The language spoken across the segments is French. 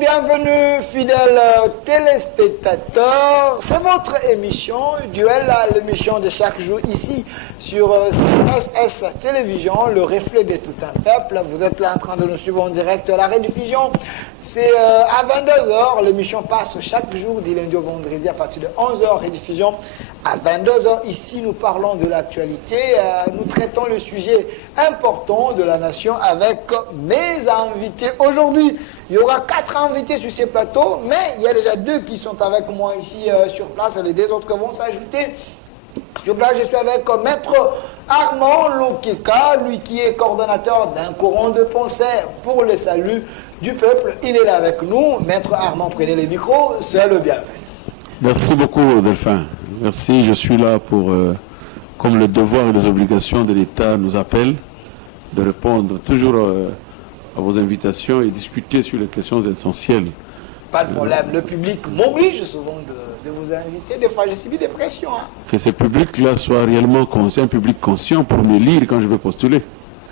Bienvenue fidèles téléspectateurs, c'est votre émission Duel, l'émission de chaque jour ici sur CSS Télévision, le reflet de tout un peuple. Vous êtes là en train de nous suivre en direct. La rediffusion, c'est à 22h, l'émission passe chaque jour du lundi au vendredi à partir de 11h, rediffusion à 22h. Ici, nous parlons de l'actualité, nous traitons le sujet important de la nation avec mes invités. Aujourd'hui, il y aura 4 invités sur ces plateaux, mais il y a déjà 2 qui sont avec moi ici sur place, et les 2 autres vont s'ajouter. Sur place, je suis avec Maître Armand Lokeka, lui qui est coordonnateur d'un courant de pensée pour le salut du peuple. Il est là avec nous. Maître Armand, prenez les micros, c'est le bienvenu. Merci beaucoup, Delphin. Merci, je suis là pour, comme le devoir et les obligations de l'État nous appellent, de répondre toujours à vos invitations et discuter sur les questions essentielles. Pas de problème. Le public m'oblige souvent de vous inviter. Des fois, je subis des pressions. Hein. Que ce public-là soit réellement conscient, un public conscient pour me lire quand je vais postuler.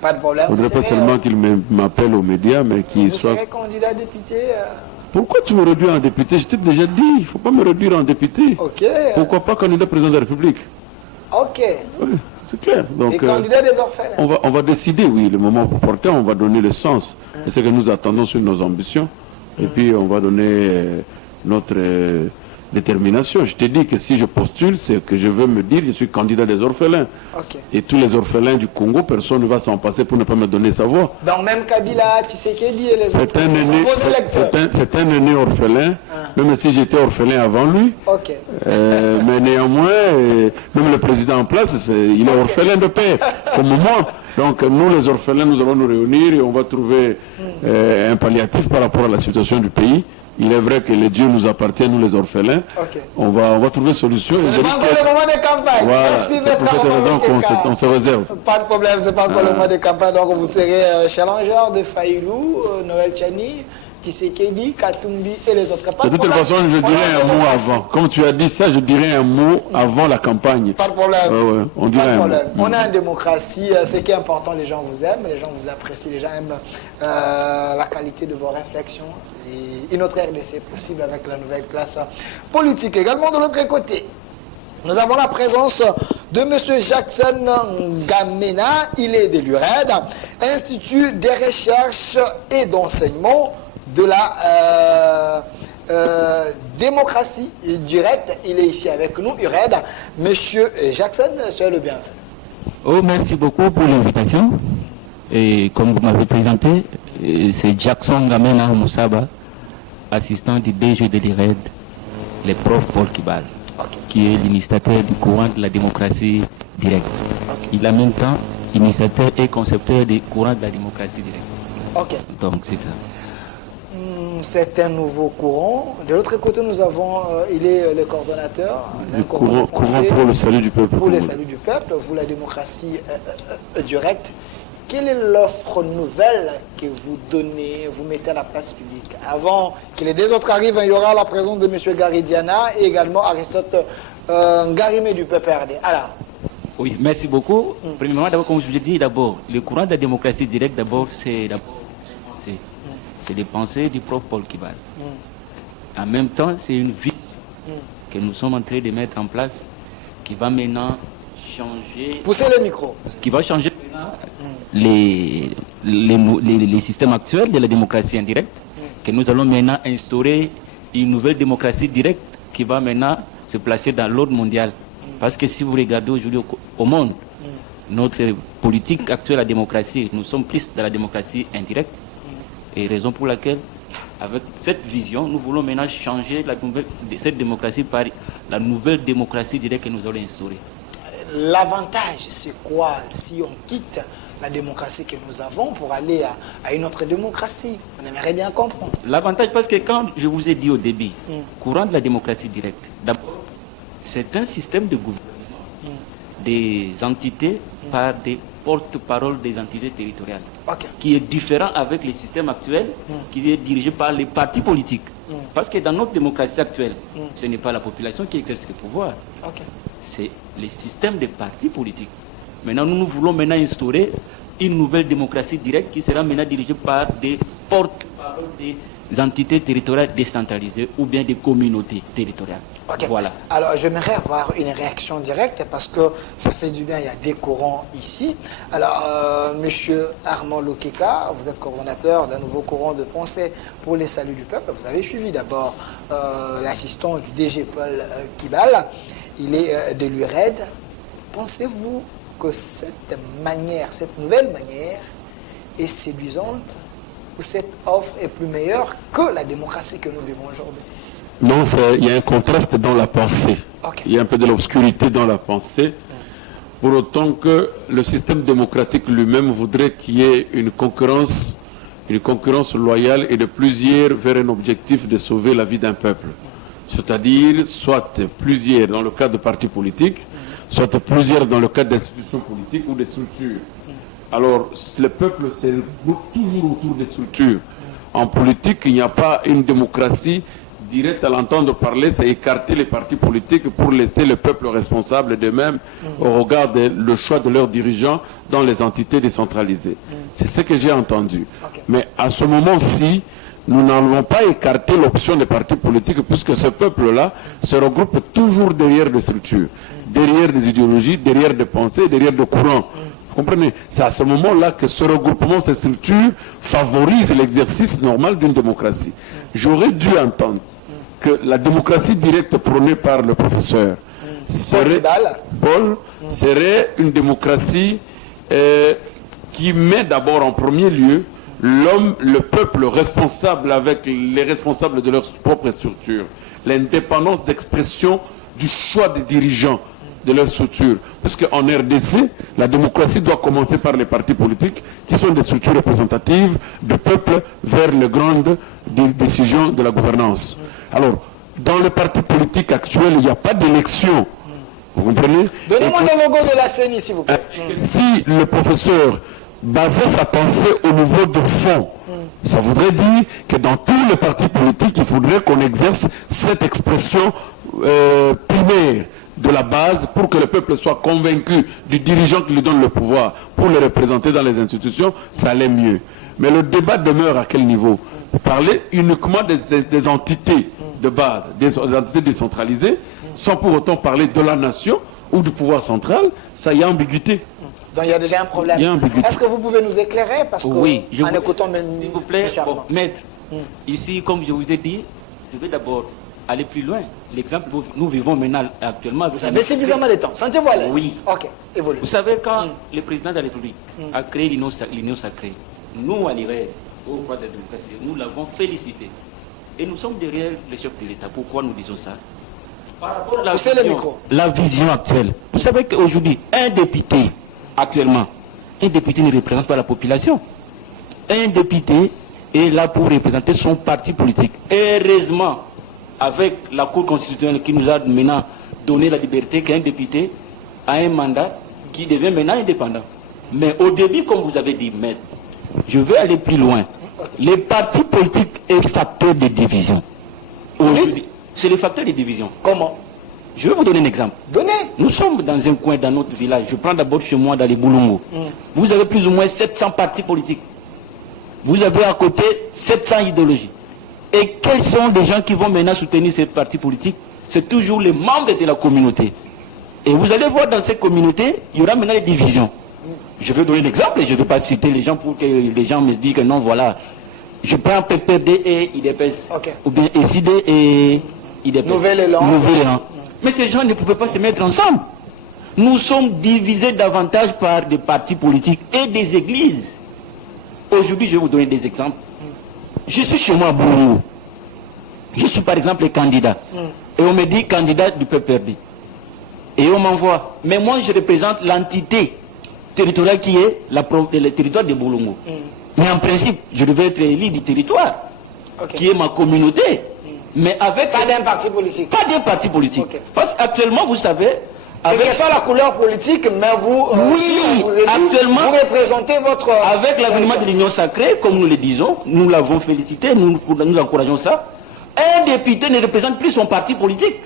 Pas de problème. Il ne faudrait pas seulement qu'il m'appelle aux médias, mais qu'il soit... Vous serez candidat député Pourquoi tu me réduis en député? Je t'ai déjà dit, il ne faut pas me réduire en député. Ok. Pourquoi pas candidat président de la République? Ok. Oui, c'est clair. Donc, et candidat des orphelins. On va décider, oui, le moment opportun, on va donner le sens. C'est ce que nous attendons sur nos ambitions. Et puis, on va donner notre détermination. Je t'ai dit que si je postule, c'est que je veux me dire je suis candidat des orphelins. Okay. Et tous les orphelins du Congo, personne ne va s'en passer pour ne pas me donner sa voix. Donc même Kabila, Tshisekedi et les autres, c'est un aîné orphelin, même si j'étais orphelin avant lui. Okay. Mais néanmoins, même le président en place, il est orphelin de paix, comme moi. Donc nous, les orphelins, nous allons nous réunir et on va trouver un palliatif par rapport à la situation du pays. Il est vrai que les dieux nous appartiennent, nous les orphelins. Okay. On va trouver solution. Ce n'est pas encore le moment de campagne. Voilà, merci, c'est pour cette raison qu'on se réserve. Pas de problème, ce n'est pas encore le moment de campagne. Donc vous serez challenger de Faïlou, Noël Tchani, Tshisekedi, Katumbi et les autres. De toute façon, je dirais un mot avant. Comme tu as dit ça, je dirais un mot avant la campagne. Pas de problème. Ouais, on dirait un mot. On est en démocratie. Ce qui est important, les gens vous aiment, les gens vous apprécient, les gens aiment la qualité de vos réflexions. Et une autre RDC possible avec la nouvelle classe politique. Également de l'autre côté, nous avons la présence de M. Jackson Ngamena. Il est de l'URED, Institut des recherches et d'enseignement de la démocratie directe. Il est ici avec nous, URED. M. Jackson, soyez le bienvenu. Oh, merci beaucoup pour l'invitation. Et comme vous m'avez présenté, c'est Jackson Ngamena Moussaba, assistant du DG de l'URED, le prof Paul Kibal, qui est l'initiateur du courant de la démocratie directe. Il est en même temps initiateur et concepteur du courant de la démocratie directe. Donc c'est ça. C'est un nouveau courant. De l'autre côté, nous avons, il est le coordonnateur d'un courant pour le salut du peuple. Pour le salut du peuple, vous, la démocratie directe. Quelle est l'offre nouvelle que vous donnez, vous mettez à la place publique? Avant que les 2 autres arrivent, il y aura la présence de M. Garidiana et également Aristote Ngarimé du PPRD. Alors. Oui, merci beaucoup. Premièrement, d'abord, comme je vous l'ai dit, d'abord, le courant de la démocratie directe, d'abord, c'est des pensées du prof Paul Kibal. En même temps, c'est une vision que nous sommes en train de mettre en place qui va maintenant changer... Poussez le micro. Qui va changer maintenant les systèmes actuels de la démocratie indirecte, que nous allons maintenant instaurer une nouvelle démocratie directe qui va maintenant se placer dans l'ordre mondial. Parce que si vous regardez aujourd'hui au monde, notre politique actuelle, la démocratie, nous sommes plus dans la démocratie indirecte. Et raison pour laquelle, avec cette vision, nous voulons maintenant changer cette démocratie par la nouvelle démocratie directe que nous allons instaurer. L'avantage, c'est quoi si on quitte la démocratie que nous avons pour aller à une autre démocratie? On aimerait bien comprendre. L'avantage, parce que quand je vous ai dit au début, courant de la démocratie directe, d'abord, c'est un système de gouvernement des entités par des porte-parole des entités territoriales, qui est différent avec le système actuel, qui est dirigé par les partis politiques. Parce que dans notre démocratie actuelle, ce n'est pas la population qui exerce le pouvoir, c'est le système des partis politiques. Maintenant, nous voulons maintenant instaurer une nouvelle démocratie directe qui sera maintenant dirigée par des porte-parole des entités territoriales décentralisées ou bien des communautés territoriales. Okay. Voilà. Alors, j'aimerais avoir une réaction directe parce que ça fait du bien, il y a des courants ici. Alors, Monsieur Armand Lokeka, vous êtes coordonnateur d'un nouveau courant de pensée pour les saluts du peuple. Vous avez suivi d'abord l'assistant du DG Paul Kibal. Il est de l'URED. Pensez-vous que cette manière, cette nouvelle manière est séduisante ou cette offre est plus meilleure que la démocratie que nous vivons aujourd'hui? Non, il y a un contraste dans la pensée. Okay. Il y a un peu de l'obscurité dans la pensée. Pour autant que le système démocratique lui-même voudrait qu'il y ait une concurrence loyale et de plusieurs vers un objectif de sauver la vie d'un peuple. C'est-à-dire, soit plusieurs dans le cadre de partis politiques, soit plusieurs dans le cadre d'institutions politiques ou des structures. Alors, le peuple se regroupe toujours autour des structures. En politique, il n'y a pas une démocratie directe à l'entendre parler, c'est écarter les partis politiques pour laisser le peuple responsable d'eux-mêmes au regard du choix de leurs dirigeants dans les entités décentralisées. C'est ce que j'ai entendu. Okay. Mais à ce moment-ci, nous n'allons pas écarter l'option des partis politiques puisque ce peuple-là se regroupe toujours derrière des structures, derrière des idéologies, derrière des pensées, derrière des courants. Vous comprenez? C'est à ce moment-là que ce regroupement, ces structures favorisent l'exercice normal d'une démocratie. J'aurais dû entendre que la démocratie directe prônée par le professeur serait une démocratie qui met d'abord en premier lieu l'homme, le peuple responsable avec les responsables de leur propre structure, l'indépendance d'expression du choix des dirigeants de leur structure. Parce qu'en RDC, la démocratie doit commencer par les partis politiques qui sont des structures représentatives du peuple vers les grandes décisions de la gouvernance. Alors, dans les partis politiques actuels, il n'y a pas d'élection. Vous comprenez? Donnez-moi le logo de la CENI, s'il vous plaît. Si le professeur basait sa pensée au niveau de fond, ça voudrait dire que dans tous les partis politiques, il faudrait qu'on exerce cette expression primaire de la base pour que le peuple soit convaincu du dirigeant qui lui donne le pouvoir pour le représenter dans les institutions, ça allait mieux. Mais le débat demeure à quel niveau? Vous parlez uniquement des entités de base, des entités décentralisées, sans pour autant parler de la nation ou du pouvoir central, ça y a ambiguïté. Donc il y a déjà un problème. Est-ce que vous pouvez nous éclairer? Parce que, oui, en écoutant s'il vous plaît, bon, maître, ici, comme je vous ai dit, je vais d'abord aller plus loin. L'exemple que nous vivons maintenant actuellement. Vous avez suffisamment de temps. Sentez-vous à l'aise? Oui. Ok, évolue. Vous savez, quand le président de la République a créé l'Union sacrée, nous, à l'IRED, au Croix de la démocratie, nous l'avons félicité. Et nous sommes derrière le chef de l'État. Pourquoi nous disons ça? Par rapport à la vision actuelle. Vous savez qu'aujourd'hui, un député, actuellement, un député ne représente pas la population. Un député est là pour représenter son parti politique. Heureusement, avec la Cour constitutionnelle qui nous a maintenant donné la liberté qu'un député a un mandat qui devient maintenant indépendant. Mais au début, comme vous avez dit, mais je vais aller plus loin. Les partis politiques est facteur de division. C'est le facteur de division. Comment? Je vais vous donner un exemple. Donnez. Nous sommes dans un coin dans notre village. Je prends d'abord chez moi dans les Boulongo. Vous avez plus ou moins 700 partis politiques. Vous avez à côté 700 idéologies. Et quels sont les gens qui vont maintenant soutenir ces partis politiques? C'est toujours les membres de la communauté. Et vous allez voir dans ces communautés, il y aura maintenant des divisions. Je vais donner un exemple et je ne vais pas citer les gens pour que les gens me disent que non, voilà. Je prends PPD et IDPS. Okay. Ou bien SID et IDPS. Nouvel élan. Mais ces gens ne pouvaient pas se mettre ensemble. Nous sommes divisés davantage par des partis politiques et des églises. Aujourd'hui, je vais vous donner des exemples. Je suis chez moi à Bourou. Je suis par exemple candidat. Et on me dit candidat du PPRD. Et on m'envoie. Mais moi, je représente l'entité territoriale qui est le territoire de Boulongo. Mais en principe, je devais être élu du territoire, qui est ma communauté. Mais avec... Pas d'un parti politique. Pas d'un parti politique. Parce qu'actuellement, vous savez... Quelle que soit la couleur politique, mais vous, oui, vous, élus, actuellement, vous représentez votre... Avec l'avènement de l'Union sacrée, comme nous le disons, nous l'avons félicité, nous encourageons ça. Un député ne représente plus son parti politique.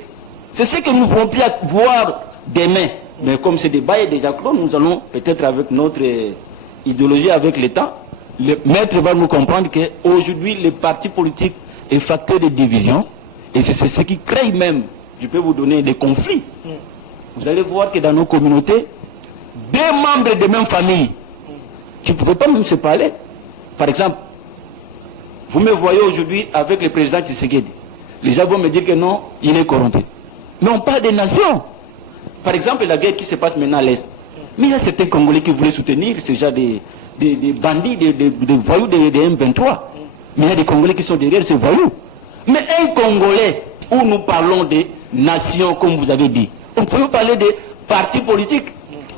C'est ce que nous ne pourrons plus voir demain. Mais comme ce débat est déjà clos, nous allons peut-être avec notre idéologie, avec le temps, le maître va nous comprendre qu'aujourd'hui, les partis politiques est facteur de division. Et c'est ce qui crée même, je peux vous donner des conflits. Vous allez voir que dans nos communautés, deux membres de même famille, qui ne pouvaient pas même se parler. Par exemple, vous me voyez aujourd'hui avec le président Tshisekedi. Les gens vont me dire que non, il est corrompu. Mais on parle des nations. Par exemple, la guerre qui se passe maintenant à l'Est. Mais il y a certains Congolais qui voulaient soutenir ce genre des bandits, des voyous des M23. Mais il y a des Congolais qui sont derrière ces voyous. Mais un Congolais, où nous parlons des nations, comme vous avez dit, on peut parler des partis politiques.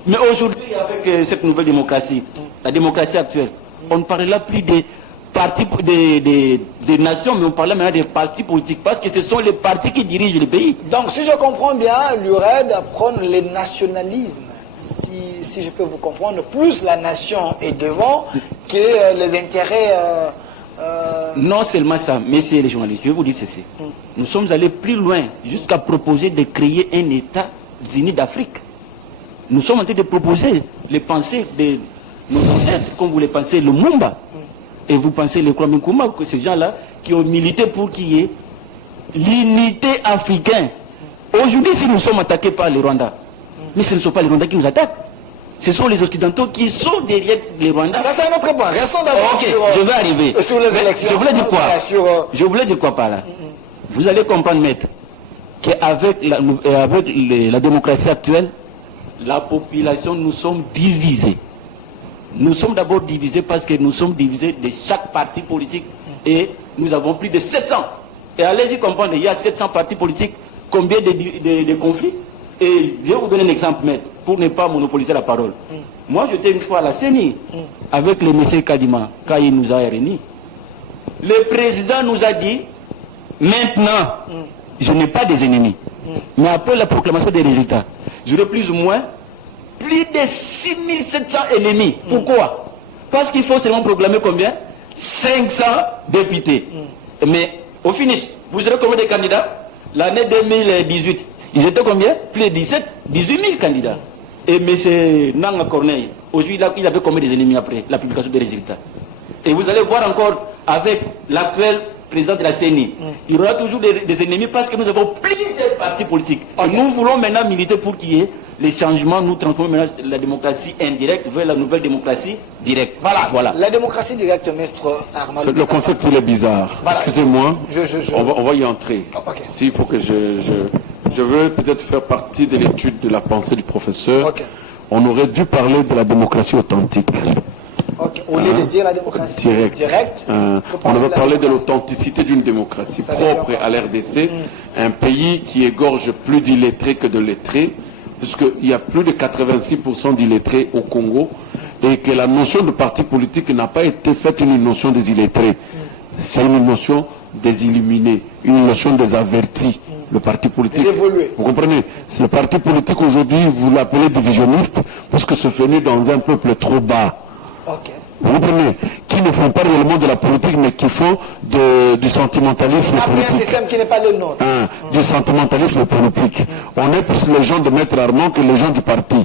Mais aujourd'hui, avec cette nouvelle démocratie, la démocratie actuelle, on ne parlera plus des partis, des nations, mais on parle maintenant des partis politiques, parce que ce sont les partis qui dirigent le pays. Donc, si je comprends bien, l'URED prône le nationalisme. Si je peux vous comprendre, plus la nation est devant que les intérêts... Non seulement ça, messieurs les journalistes, je vais vous dire ceci. Nous sommes allés plus loin, jusqu'à proposer de créer un État uni d'Afrique. Nous sommes en train de proposer les pensées de nos ancêtres, comme vous les pensez, le Mumba. Et vous pensez les Kwame Nkrumah, que ces gens-là qui ont milité pour qu'il y ait l'unité africaine. Aujourd'hui, si nous sommes attaqués par les Rwandais, mais ce ne sont pas les Rwandais qui nous attaquent. Ce sont les Occidentaux qui sont derrière les Rwandais. Ça, c'est un autre point. Restons d'abord je vais arriver. Sur les élections. Je voulais dire quoi Je voulais dire quoi par là Vous allez comprendre, maître, qu'avec la démocratie actuelle, la population, nous sommes divisés. Nous sommes d'abord divisés parce que nous sommes divisés de chaque parti politique et nous avons plus de 700. Et allez-y comprendre, il y a 700 partis politiques, combien de conflits? Et je vais vous donner un exemple, maître, pour ne pas monopoliser la parole. Moi, j'étais une fois à la CENI avec le monsieur Kadima, quand il nous a réunis. Le président nous a dit, maintenant, je n'ai pas des ennemis. Mais après la proclamation des résultats, j'aurai plus ou moins plus de 6700 ennemis. Pourquoi? Parce qu'il faut seulement proclamer combien? 500 députés. Mais au finish, vous serez combien de candidats? L'année 2018, ils étaient combien? Plus de 18 000 candidats. Et M. Nanga Corneille, aujourd'hui, il avait combien des ennemis après la publication des résultats? Et vous allez voir encore avec l'actuel président de la CENI, il y aura toujours des ennemis parce que nous avons plusieurs partis politiques. Okay. Et nous voulons maintenant militer pour qu'il y ait les changements, nous transformons maintenant la démocratie indirecte vers la nouvelle démocratie directe. Voilà. La démocratie directe, maître Armand. Le concept, il est bizarre. Voilà. Excusez-moi, on va y entrer. Okay. S'il faut que je veux peut-être faire partie de l'étude de la pensée du professeur. Okay. On aurait dû parler de la démocratie authentique. Okay. Au lieu de dire la démocratie directe, on va parler de l'authenticité d'une démocratie propre à l'RDC, un pays qui égorge plus d'illettrés que de lettrés, puisqu'il y a plus de 86% d'illettrés au Congo, et que la notion de parti politique n'a pas été faite une notion des illettrés. C'est une notion des illuminés, une notion des avertis. Le parti politique, vous comprenez, c'est le parti politique aujourd'hui, vous l'appelez divisionniste, parce que se fait né dans un peuple trop bas. Okay. Vous comprenez? Qui ne font pas réellement de la politique, mais qui font du sentimentalisme politique. Un système qui n'est pas le nôtre. Du sentimentalisme politique. On est plus les gens de Maître Armand que les gens du parti.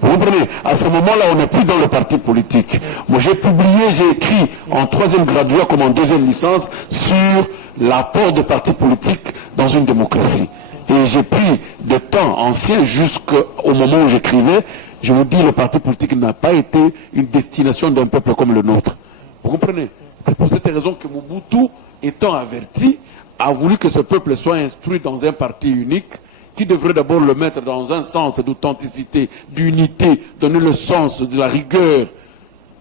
Vous comprenez? À ce moment-là, on n'est plus dans le parti politique. Moi, j'ai écrit en 3e graduat comme en 2e licence sur l'apport de partis politiques dans une démocratie. Et j'ai pris des temps anciens jusqu'au moment où j'écrivais. Je vous dis, le parti politique n'a pas été une destination d'un peuple comme le nôtre. Vous comprenez? C'est pour cette raison que Mobutu, étant averti, a voulu que ce peuple soit instruit dans un parti unique, qui devrait d'abord le mettre dans un sens d'authenticité, d'unité, donner le sens de la rigueur,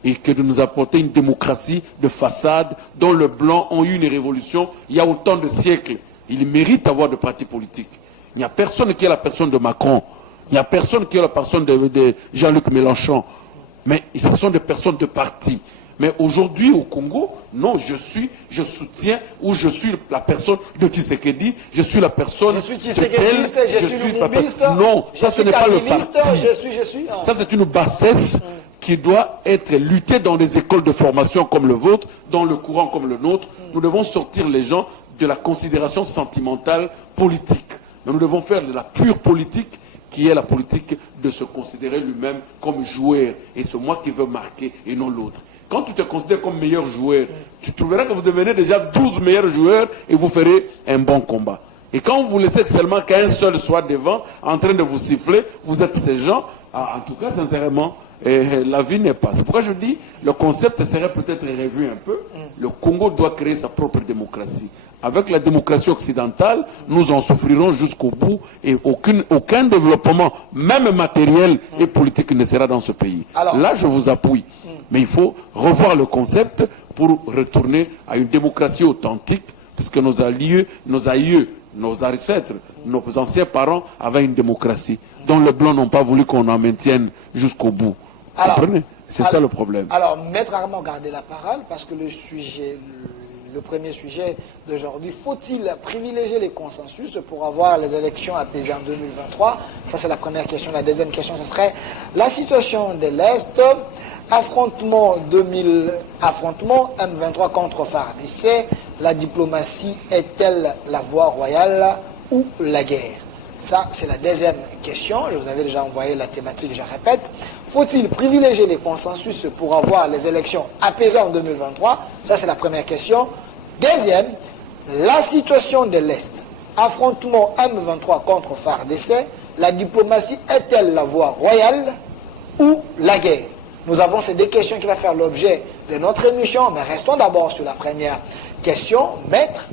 et que de nous apporter une démocratie de façade dont les Blancs ont eu une révolution il y a autant de siècles. Ils méritent d'avoir de partis politiques. Il n'y a personne qui est la personne de Macron. Il n'y a personne qui est la personne de Jean-Luc Mélenchon. Mais ce sont des personnes de parti. Mais aujourd'hui au Congo, non, je soutiens, ou je suis la personne de Tshisekedi, je suis la personne... Je suis tshisekediste, je suis lumumbiste, non, ça ce n'est pas le parti. Je suis... Ça c'est une bassesse qui doit être luttée dans des écoles de formation comme le vôtre, dans le courant comme le nôtre. Nous devons sortir les gens de la considération sentimentale politique. Mais nous devons faire de la pure politique, qui est la politique de se considérer lui-même comme joueur. Et c'est moi qui veux marquer et non l'autre. Quand tu te considères comme meilleur joueur, tu trouveras que vous devenez déjà 12 meilleurs joueurs et vous ferez un bon combat. Et quand vous laissez seulement qu'un seul soit devant, en train de vous siffler, vous êtes ces gens, en tout cas, sincèrement, la vie n'est pas. C'est pourquoi je dis, le concept serait peut-être revu un peu. Le Congo doit créer sa propre démocratie. Avec la démocratie occidentale, nous en souffrirons jusqu'au bout et aucun développement, même matériel et politique, ne sera dans ce pays. Alors, là, je vous appuie. Mais il faut revoir le concept pour retourner à une démocratie authentique, puisque nos aïeux, nos ancêtres, nos anciens parents avaient une démocratie dont les Blancs n'ont pas voulu qu'on en maintienne jusqu'au bout. Vous comprenez? C'est ça le problème. Alors, Maître Armand, gardez la parole, parce que le premier sujet d'aujourd'hui, faut-il privilégier les consensus pour avoir les élections apaisées en 2023? Ça, c'est la première question. La deuxième question, ce serait la situation de l'Est, affrontement M23 contre FARDC, la diplomatie est-elle la voie royale ou la guerre? Ça, c'est la deuxième question. Je vous avais déjà envoyé la thématique, je répète. Faut-il privilégier les consensus pour avoir les élections apaisées en 2023? Ça, c'est la première question. Deuxième, la situation de l'Est. Affrontement M23 contre FARDC, la diplomatie est-elle la voie royale ou la guerre? Nous avons ces deux questions qui vont faire l'objet de notre émission, mais restons d'abord sur la première question. Maître,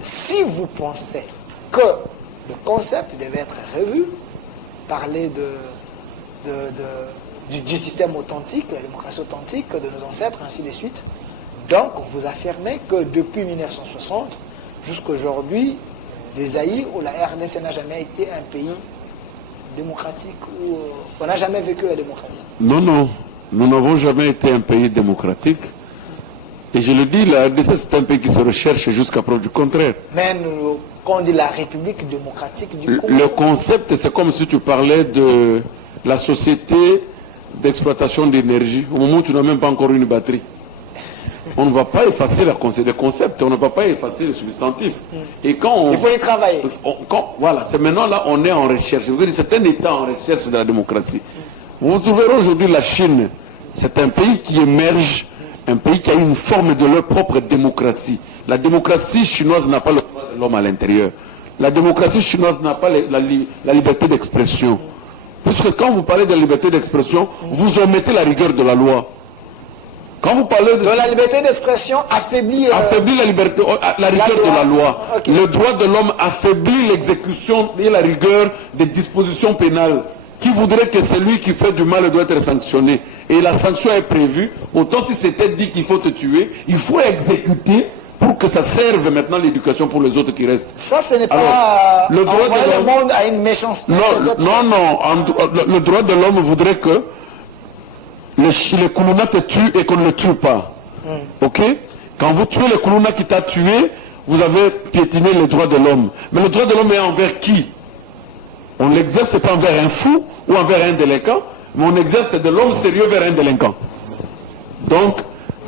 si vous pensez que le concept devait être revu, parler du système authentique, la démocratie authentique de nos ancêtres, ainsi de suite, donc vous affirmez que depuis 1960 jusqu'à aujourd'hui, le Zaïre ou la RDC n'a jamais été un pays démocratique où on n'a jamais vécu la démocratie. Non, non, nous n'avons jamais été un pays démocratique. Et je le dis, la RDC c'est un pays qui se recherche jusqu'à preuve du contraire. Mais quand on dit la République démocratique du Congo... Le concept, c'est comme si tu parlais de la société d'exploitation d'énergie. Au moment où tu n'as même pas encore une batterie. On ne va pas effacer le concept, on ne va pas effacer le substantif. Et quand il faut y travailler. Voilà, c'est maintenant là, on est en recherche. C'est un État en recherche de la démocratie. Vous trouverez aujourd'hui la Chine, c'est un pays qui émerge, un pays qui a une forme de leur propre démocratie. La démocratie chinoise n'a pas le droit de l'homme à l'intérieur. La démocratie chinoise n'a pas la liberté d'expression. Puisque quand vous parlez de la liberté d'expression, vous omettez la rigueur de la loi. Quand vous parlez de... Donc la liberté d'expression affaiblit la rigueur de la loi. Okay. Le droit de l'homme affaiblit l'exécution et la rigueur des dispositions pénales. Qui voudrait que celui qui fait du mal doit être sanctionné. Et la sanction est prévue. Autant si c'était dit qu'il faut te tuer, il faut exécuter pour que ça serve maintenant l'éducation pour les autres qui restent. Ça, ce n'est pas le droit envoyer le monde à une méchanceté. Non. Le droit de l'homme voudrait que les Koulouna te tuent et qu'on ne le tue pas. Ok? Quand vous tuez le Koulouna qui t'a tué, vous avez piétiné le droit de l'homme. Mais le droit de l'homme est envers qui? On l'exerce pas envers un fou ou envers un délinquant, mais on exerce de l'homme sérieux vers un délinquant. Donc,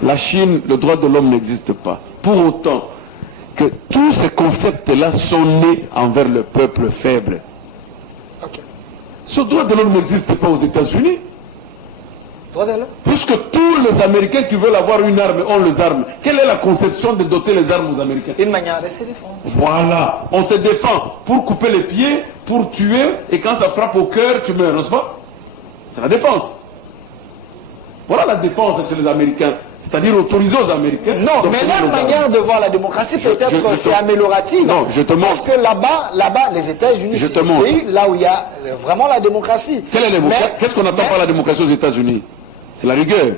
la Chine, le droit de l'homme n'existe pas. Pour autant que tous ces concepts-là sont nés envers le peuple faible. Okay. Ce droit de l'homme n'existe pas aux États-Unis. Puisque tous les Américains qui veulent avoir une arme ont les armes. Quelle est la conception de doter les armes aux Américains? Une manière de se défendre. Voilà. On se défend pour couper les pieds, pour tuer, et quand ça frappe au cœur, tu meurs, n'est-ce pas? C'est la défense. Voilà la défense chez les Américains. C'est-à-dire autoriser aux Américains... Non, mais leur manière de voir la démocratie, peut-être c'est améliorative. Non, je te montre. Parce que là-bas, les États-Unis, c'est un pays là où il y a vraiment la démocratie. Qu'est-ce qu'on attend par la démocratie aux États-Unis? C'est la rigueur.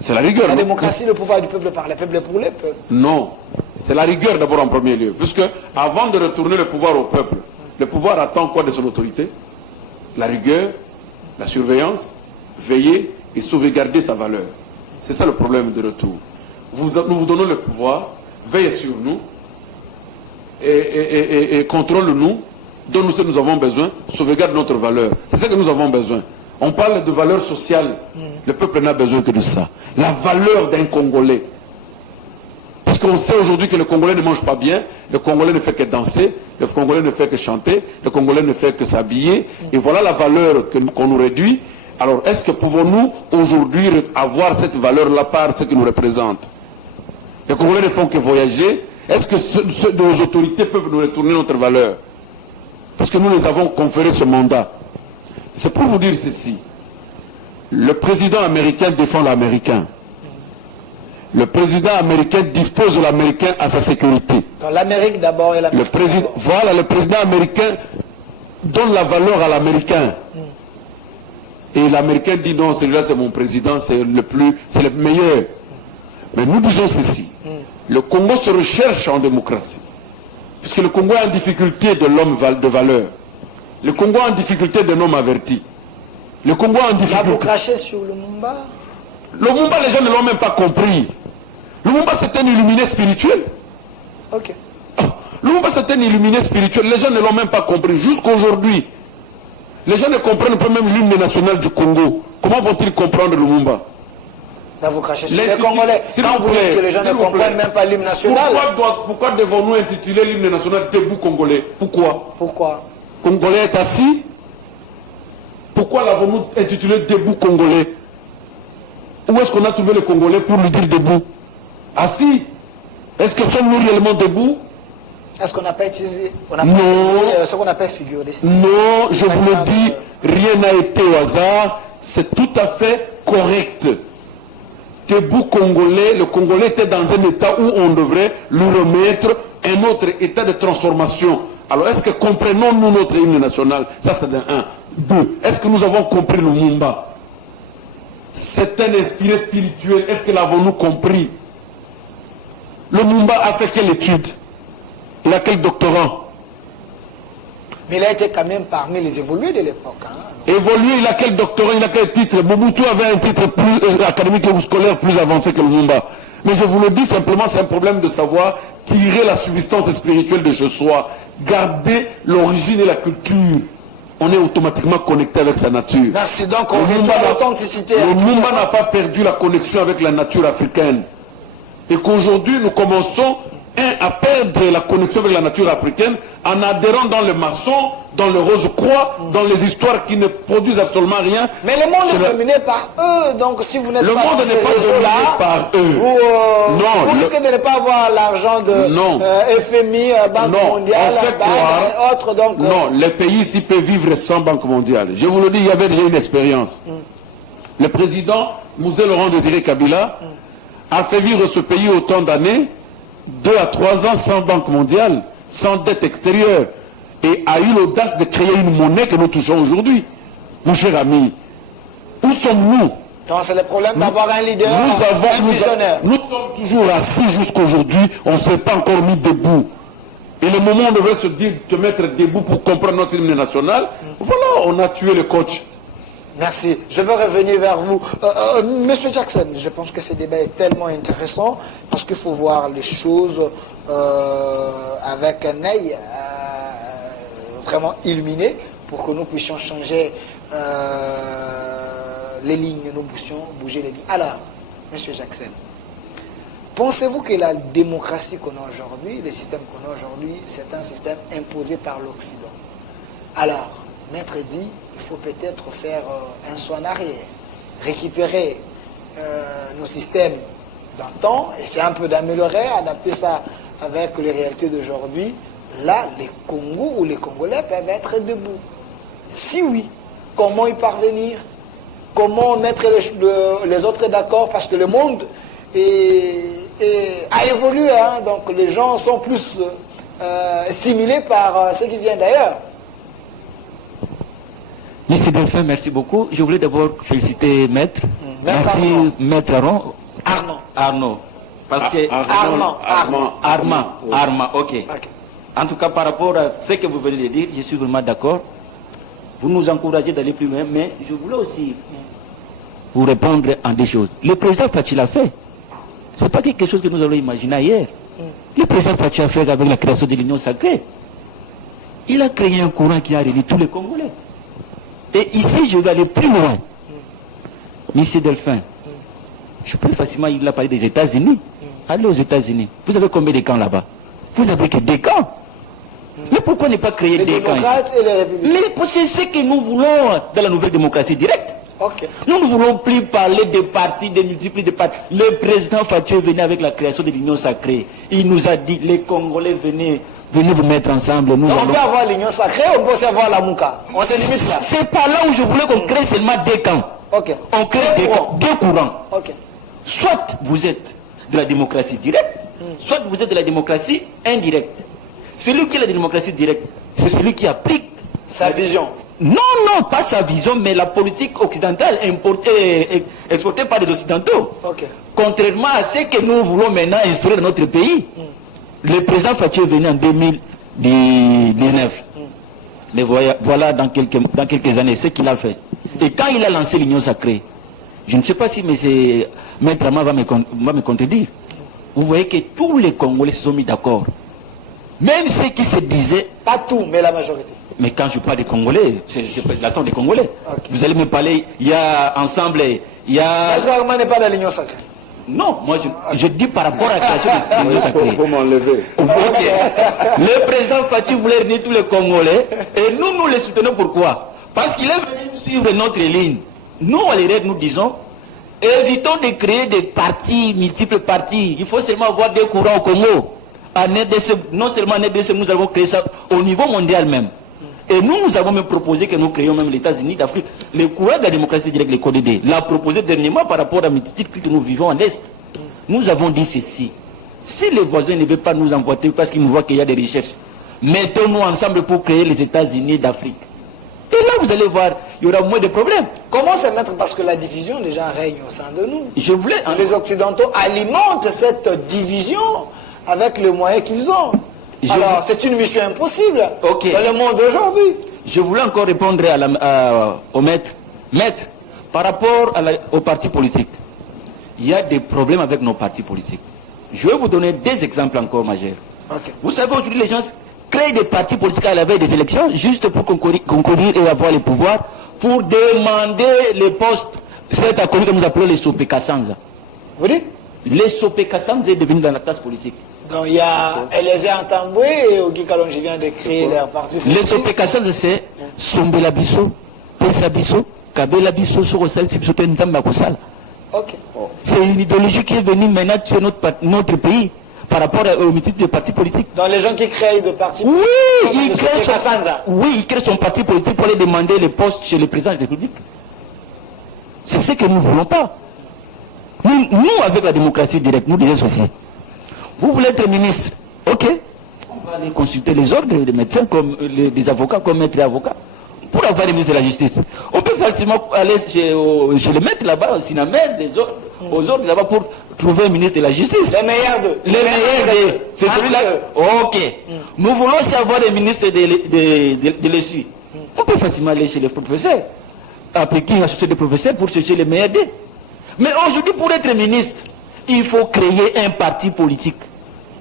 C'est la rigueur. La démocratie, le pouvoir du peuple par les peuples et pour les peuples. Non. C'est la rigueur d'abord en premier lieu. Puisque avant de retourner le pouvoir au peuple, le pouvoir attend quoi de son autorité? La rigueur, la surveillance, veiller et sauvegarder sa valeur. C'est ça le problème de retour. Nous vous donnons le pouvoir, veillez sur nous et contrôle-nous, dont nous avons besoin, sauvegarde notre valeur. C'est ça que nous avons besoin. On parle de valeur sociale. Le peuple n'a besoin que de ça. La valeur d'un Congolais. Parce qu'on sait aujourd'hui que le Congolais ne mange pas bien, le Congolais ne fait que danser, le Congolais ne fait que chanter, le Congolais ne fait que s'habiller. Et voilà la valeur qu'on nous réduit. Alors, est-ce que pouvons-nous aujourd'hui avoir cette valeur-là par ce qui nous représente? Les Congolais ne font que voyager. Est-ce que nos autorités peuvent nous retourner notre valeur? Parce que nous les avons conféré ce mandat. C'est pour vous dire ceci. Le président américain défend l'américain. Le président américain dispose de l'américain à sa sécurité. Dans l'Amérique d'abord et l'Amérique. Voilà, le président américain donne la valeur à l'américain. Et l'américain dit non, celui-là c'est mon président, c'est le meilleur. Mais nous disons ceci. Le Congo se recherche en démocratie. Puisque le Congo est en difficulté de l'homme de valeur. Le Congo est en difficulté d'un homme averti. Le Congo est en difficulté. Là, vous crachez sur le Lumumba? Le Lumumba, les gens ne l'ont même pas compris. Le Lumumba, c'est un illuminé spirituel. Ok. Le Lumumba, c'est un illuminé spirituel. Les gens ne l'ont même pas compris. Jusqu'aujourd'hui, les gens ne comprennent pas même l'hymne national du Congo. Comment vont-ils comprendre le Lumumba? Là, vous crachez sur les Congolais. Quand vous dites que les gens ne comprennent même pas l'hymne national. Pourquoi devons-nous intituler l'hymne national Debout Congolais? Pourquoi? Congolais est assis. Pourquoi l'avons-nous intitulé Debout Congolais? Où est-ce qu'on a trouvé le Congolais pour lui dire debout? Assis. Est-ce que sommes-nous réellement debout? Est-ce qu'on n'a pas utilisé, ce qu'on appelle figure de style? Non, je vous le dis, rien n'a été au hasard. C'est tout à fait correct. Debout Congolais, le Congolais était dans un état où on devrait lui remettre un autre état de transformation. Alors, est-ce que comprenons-nous notre hymne national? Ça, c'est d'un 1. 2. Est-ce que nous avons compris le Lumumba? C'est un inspiré spirituel. Est-ce que l'avons-nous compris? Le Lumumba a fait quelle étude? Il a quel doctorat? Mais il a été quand même parmi les évolués de l'époque. Hein? Évolué, il a quel doctorat? Il a quel titre? Mobutu avait un titre plus académique ou scolaire plus avancé que le Lumumba. Mais je vous le dis simplement, c'est un problème de savoir tirer la substance spirituelle de chez soi, garder l'origine et la culture. On est automatiquement connecté avec sa nature. Merci, donc on retrouve l'authenticité. Le Lumumba n'a pas perdu la connexion avec la nature africaine. Et qu'aujourd'hui, nous commençons à perdre la connexion avec la nature africaine en adhérant dans le maçon, dans le rose-croix, dans les histoires qui ne produisent absolument rien. Mais le monde est dominé par eux, donc si vous n'êtes pas dans ces réseaux-là, par eux. Vous risquez de ne pas avoir l'argent de FMI, Banque mondiale, et autres. Donc, non, les pays ici peuvent vivre sans Banque mondiale. Je vous le dis, il y avait déjà une expérience. Le président Mouzé Laurent Désiré Kabila a fait vivre ce pays autant d'années, 2 à 3 ans sans Banque mondiale, sans dette extérieure, et a eu l'audace de créer une monnaie que nous touchons aujourd'hui. Mon cher ami, où sommes-nous? Donc c'est le problème d'avoir un leader, un visionnaire. Nous sommes toujours assis jusqu'aujourd'hui, on ne s'est pas encore mis debout. Et le moment où on devrait se dire, te mettre debout pour comprendre notre hymne national, voilà, on a tué le coach. Merci. Je veux revenir vers vous. Monsieur Jackson, je pense que ce débat est tellement intéressant parce qu'il faut voir les choses avec un œil vraiment illuminé pour que nous puissions changer les lignes, nous puissions bouger les lignes. Alors, Monsieur Jackson, pensez-vous que la démocratie qu'on a aujourd'hui, le système qu'on a aujourd'hui, c'est un système imposé par l'Occident? Alors, Maître dit, il faut peut-être faire un saut en arrière, récupérer nos systèmes d'antan, essayer un peu d'améliorer, adapter ça avec les réalités d'aujourd'hui. Là, les Congos ou les Congolais peuvent être debout. Si oui, comment y parvenir? Comment mettre les autres d'accord? Parce que le monde a évolué, hein? Donc les gens sont plus stimulés par ce qui vient d'ailleurs. Monsieur Delphin, merci beaucoup. Je voulais d'abord féliciter Maître. Merci Maître Arnaud. Parce que Armand, ok. En tout cas, par rapport à ce que vous venez de dire, je suis vraiment d'accord. Vous nous encouragez d'aller plus loin, mais je voulais aussi vous répondre en des choses. Le président Fachi l'a fait. Ce n'est pas quelque chose que nous allons imaginer hier. Le président Fachi a fait avec la création de l'Union sacrée. Il a créé un courant qui a réuni tous les Congolais. Et ici, je vais aller plus loin. Monsieur Delphin, je peux facilement, il a parlé des États-Unis. Allez aux États-Unis. Vous avez combien de camps là-bas? Vous n'avez que des camps. Mais pourquoi ne pas créer des camps ici? Mais c'est ce que nous voulons dans la nouvelle démocratie directe. Ok. Nous ne voulons plus parler des partis, des multiples de partis. Le président Fatou est venu avec la création de l'Union sacrée. Il nous a dit, les Congolais, venez vous mettre ensemble. Nous Donc on peut avoir l'Union sacrée, on peut aussi avoir la Mouka. On se limite là. C'est pas là où je voulais qu'on crée seulement deux camps. Ok. On crée deux courants. Ok. Soit vous êtes de la démocratie directe, soit vous êtes de la démocratie indirecte. Celui qui est de la démocratie directe, c'est celui qui applique sa vision. Non, pas sa vision, mais la politique occidentale exportée par les Occidentaux. Ok. Contrairement à ce que nous voulons maintenant instaurer dans notre pays. Le président Fatou est venu en 2019. Mais voilà dans quelques années ce qu'il a fait. Et quand il a lancé l'Union sacrée, je ne sais pas si Maître Ama va me contredire. Vous voyez que tous les Congolais se sont mis d'accord. Même ceux qui se disaient... Pas tout, mais la majorité. Mais quand je parle des Congolais, c'est l'instant des Congolais. Okay. Vous allez me parler, il y a ensemble, il y a... Maître n'est pas dans l'Union sacrée. Non, moi je dis par rapport à la création de l'Union sacrée. Il faut m'enlever. Okay. Le président Fatou voulait réunir tous les Congolais et nous les soutenons. Pourquoi? Parce qu'il est venu suivre notre ligne. Nous, à l'ERED, nous disons, évitons de créer des partis, multiples partis. Il faut seulement avoir des courants au Congo. Non seulement en RDC, nous avons créé ça au niveau mondial même. Et nous avons même proposé que nous créions même les États-Unis d'Afrique. Le courant de la démocratie directe, le CODD, l'a proposé dernièrement par rapport à la multitude que nous vivons en Est. Nous avons dit ceci. Si les voisins ne veulent pas nous envoyer parce qu'ils nous voient qu'il y a des recherches, mettons-nous ensemble pour créer les États-Unis d'Afrique. Et là, vous allez voir, il y aura moins de problèmes. Comment se mettre? Parce que la division déjà règne au sein de nous. Les Occidentaux alimentent cette division avec les moyens qu'ils ont. Alors, c'est une mission impossible dans le monde d'aujourd'hui. Je voulais encore répondre au maître. Maître, par rapport aux partis politiques, il y a des problèmes avec nos partis politiques. Je vais vous donner des exemples encore majeurs. Okay. Vous savez, aujourd'hui, les gens créent des partis politiques à la veille des élections juste pour concourir et avoir le pouvoir, pour demander les postes. C'est à connu que nous appelons les Sopé-Kassanza. Vous dites? Les Sopé-Kassanza est devenu dans la classe politique. Donc il y a Eliezer Ntambwe et Ogi Kalonji vient de créer leur parti politique. Les Sopé-Kassanza, c'est Sombela Bisso, Pesa Bisso, Kabela Bisso, Sorosal, Sibsote Nzamba Kosala. Ok. C'est une idéologie qui est venue maintenant tuer notre pays par rapport au multitude de partis politiques. Dans les gens qui créent des partis politiques. Oui, il crée son parti politique pour aller demander les postes chez le président de la République. C'est ce que nous ne voulons pas. Nous, avec la démocratie directe, nous disons ceci. Vous voulez être ministre, ok. On va aller consulter les ordres des médecins, comme des avocats, comme maître et avocat, pour avoir les ministres de la justice. On peut facilement aller chez le maître là-bas, au Sinamed, aux ordres là-bas, pour trouver un ministre de la justice. Les meilleurs d'eux. Les meilleurs d'eux. C'est celui-là. Ok. Nous voulons aussi avoir des ministres de l'ESU. On peut facilement aller chez les professeurs. Après qui va chercher des professeurs pour chercher les meilleurs d'eux. Mais aujourd'hui, pour être ministre, il faut créer un parti politique.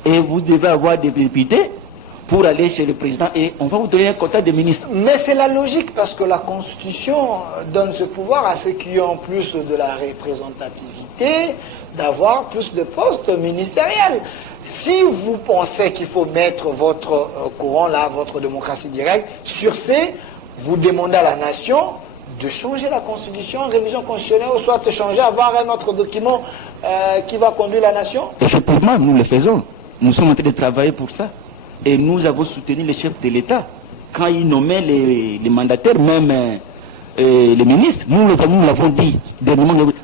Et vous devez avoir des députés pour aller chez le président et on va vous donner un quota de ministres. Mais c'est la logique parce que la Constitution donne ce pouvoir à ceux qui ont plus de la représentativité d'avoir plus de postes ministériels. Si vous pensez qu'il faut mettre votre courant là, votre démocratie directe, sur ces, vous demandez à la nation de changer la Constitution, révision constitutionnelle, ou soit de changer, avoir un autre document qui va conduire la nation? Effectivement, nous le faisons. Nous sommes en train de travailler pour ça. Et nous avons soutenu les chefs de l'État. Quand ils nommaient les mandataires, même les ministres, nous l'avons dit.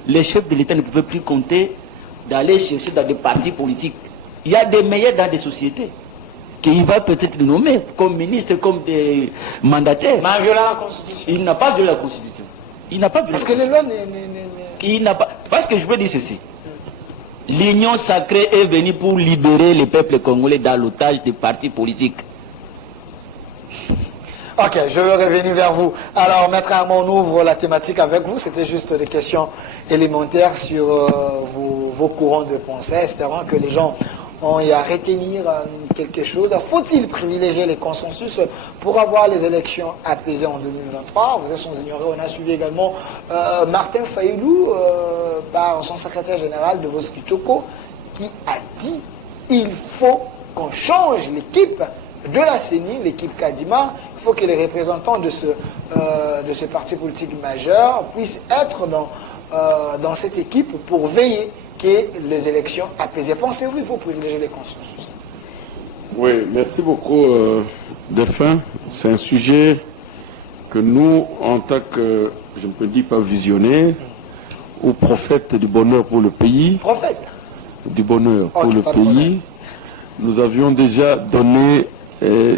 Les chefs de l'État ne pouvaient plus compter d'aller chercher dans des partis politiques. Il y a des meilleurs dans des sociétés qu'il va peut-être le nommer comme ministre, comme des mandataires. Mais en violant la Constitution. Il n'a pas violé la Constitution. Il n'a pas violé. Parce que les lois il n'a pas. Parce que je veux dire ceci. L'Union sacrée est venue pour libérer le peuple congolais dans l'otage des partis politiques. Ok, je vais revenir vers vous. Alors, Maître Armand, on ouvre la thématique avec vous. C'était juste des questions élémentaires sur vos courants de pensée, espérant que les gens ont à retenir quelque chose. Faut-il privilégier les consensus pour avoir les élections apaisées en 2023? Vous êtes sans ignorer, on a suivi également Martin Fayulu par son secrétaire général de Voski Toko qui a dit il faut qu'on change l'équipe de la CENI, l'équipe Kadima, il faut que les représentants de ce parti politique majeur puissent être dans cette équipe pour veiller que les élections apaisées. Pensez-vous qu'il faut privilégier les consensus? Oui, merci beaucoup, Delphin. C'est un sujet que nous, en tant que, je ne peux dire pas visionnaire, ou prophète du bonheur pour le pays, Prophète du bonheur pour le pas de problème. pays, nous avions déjà donné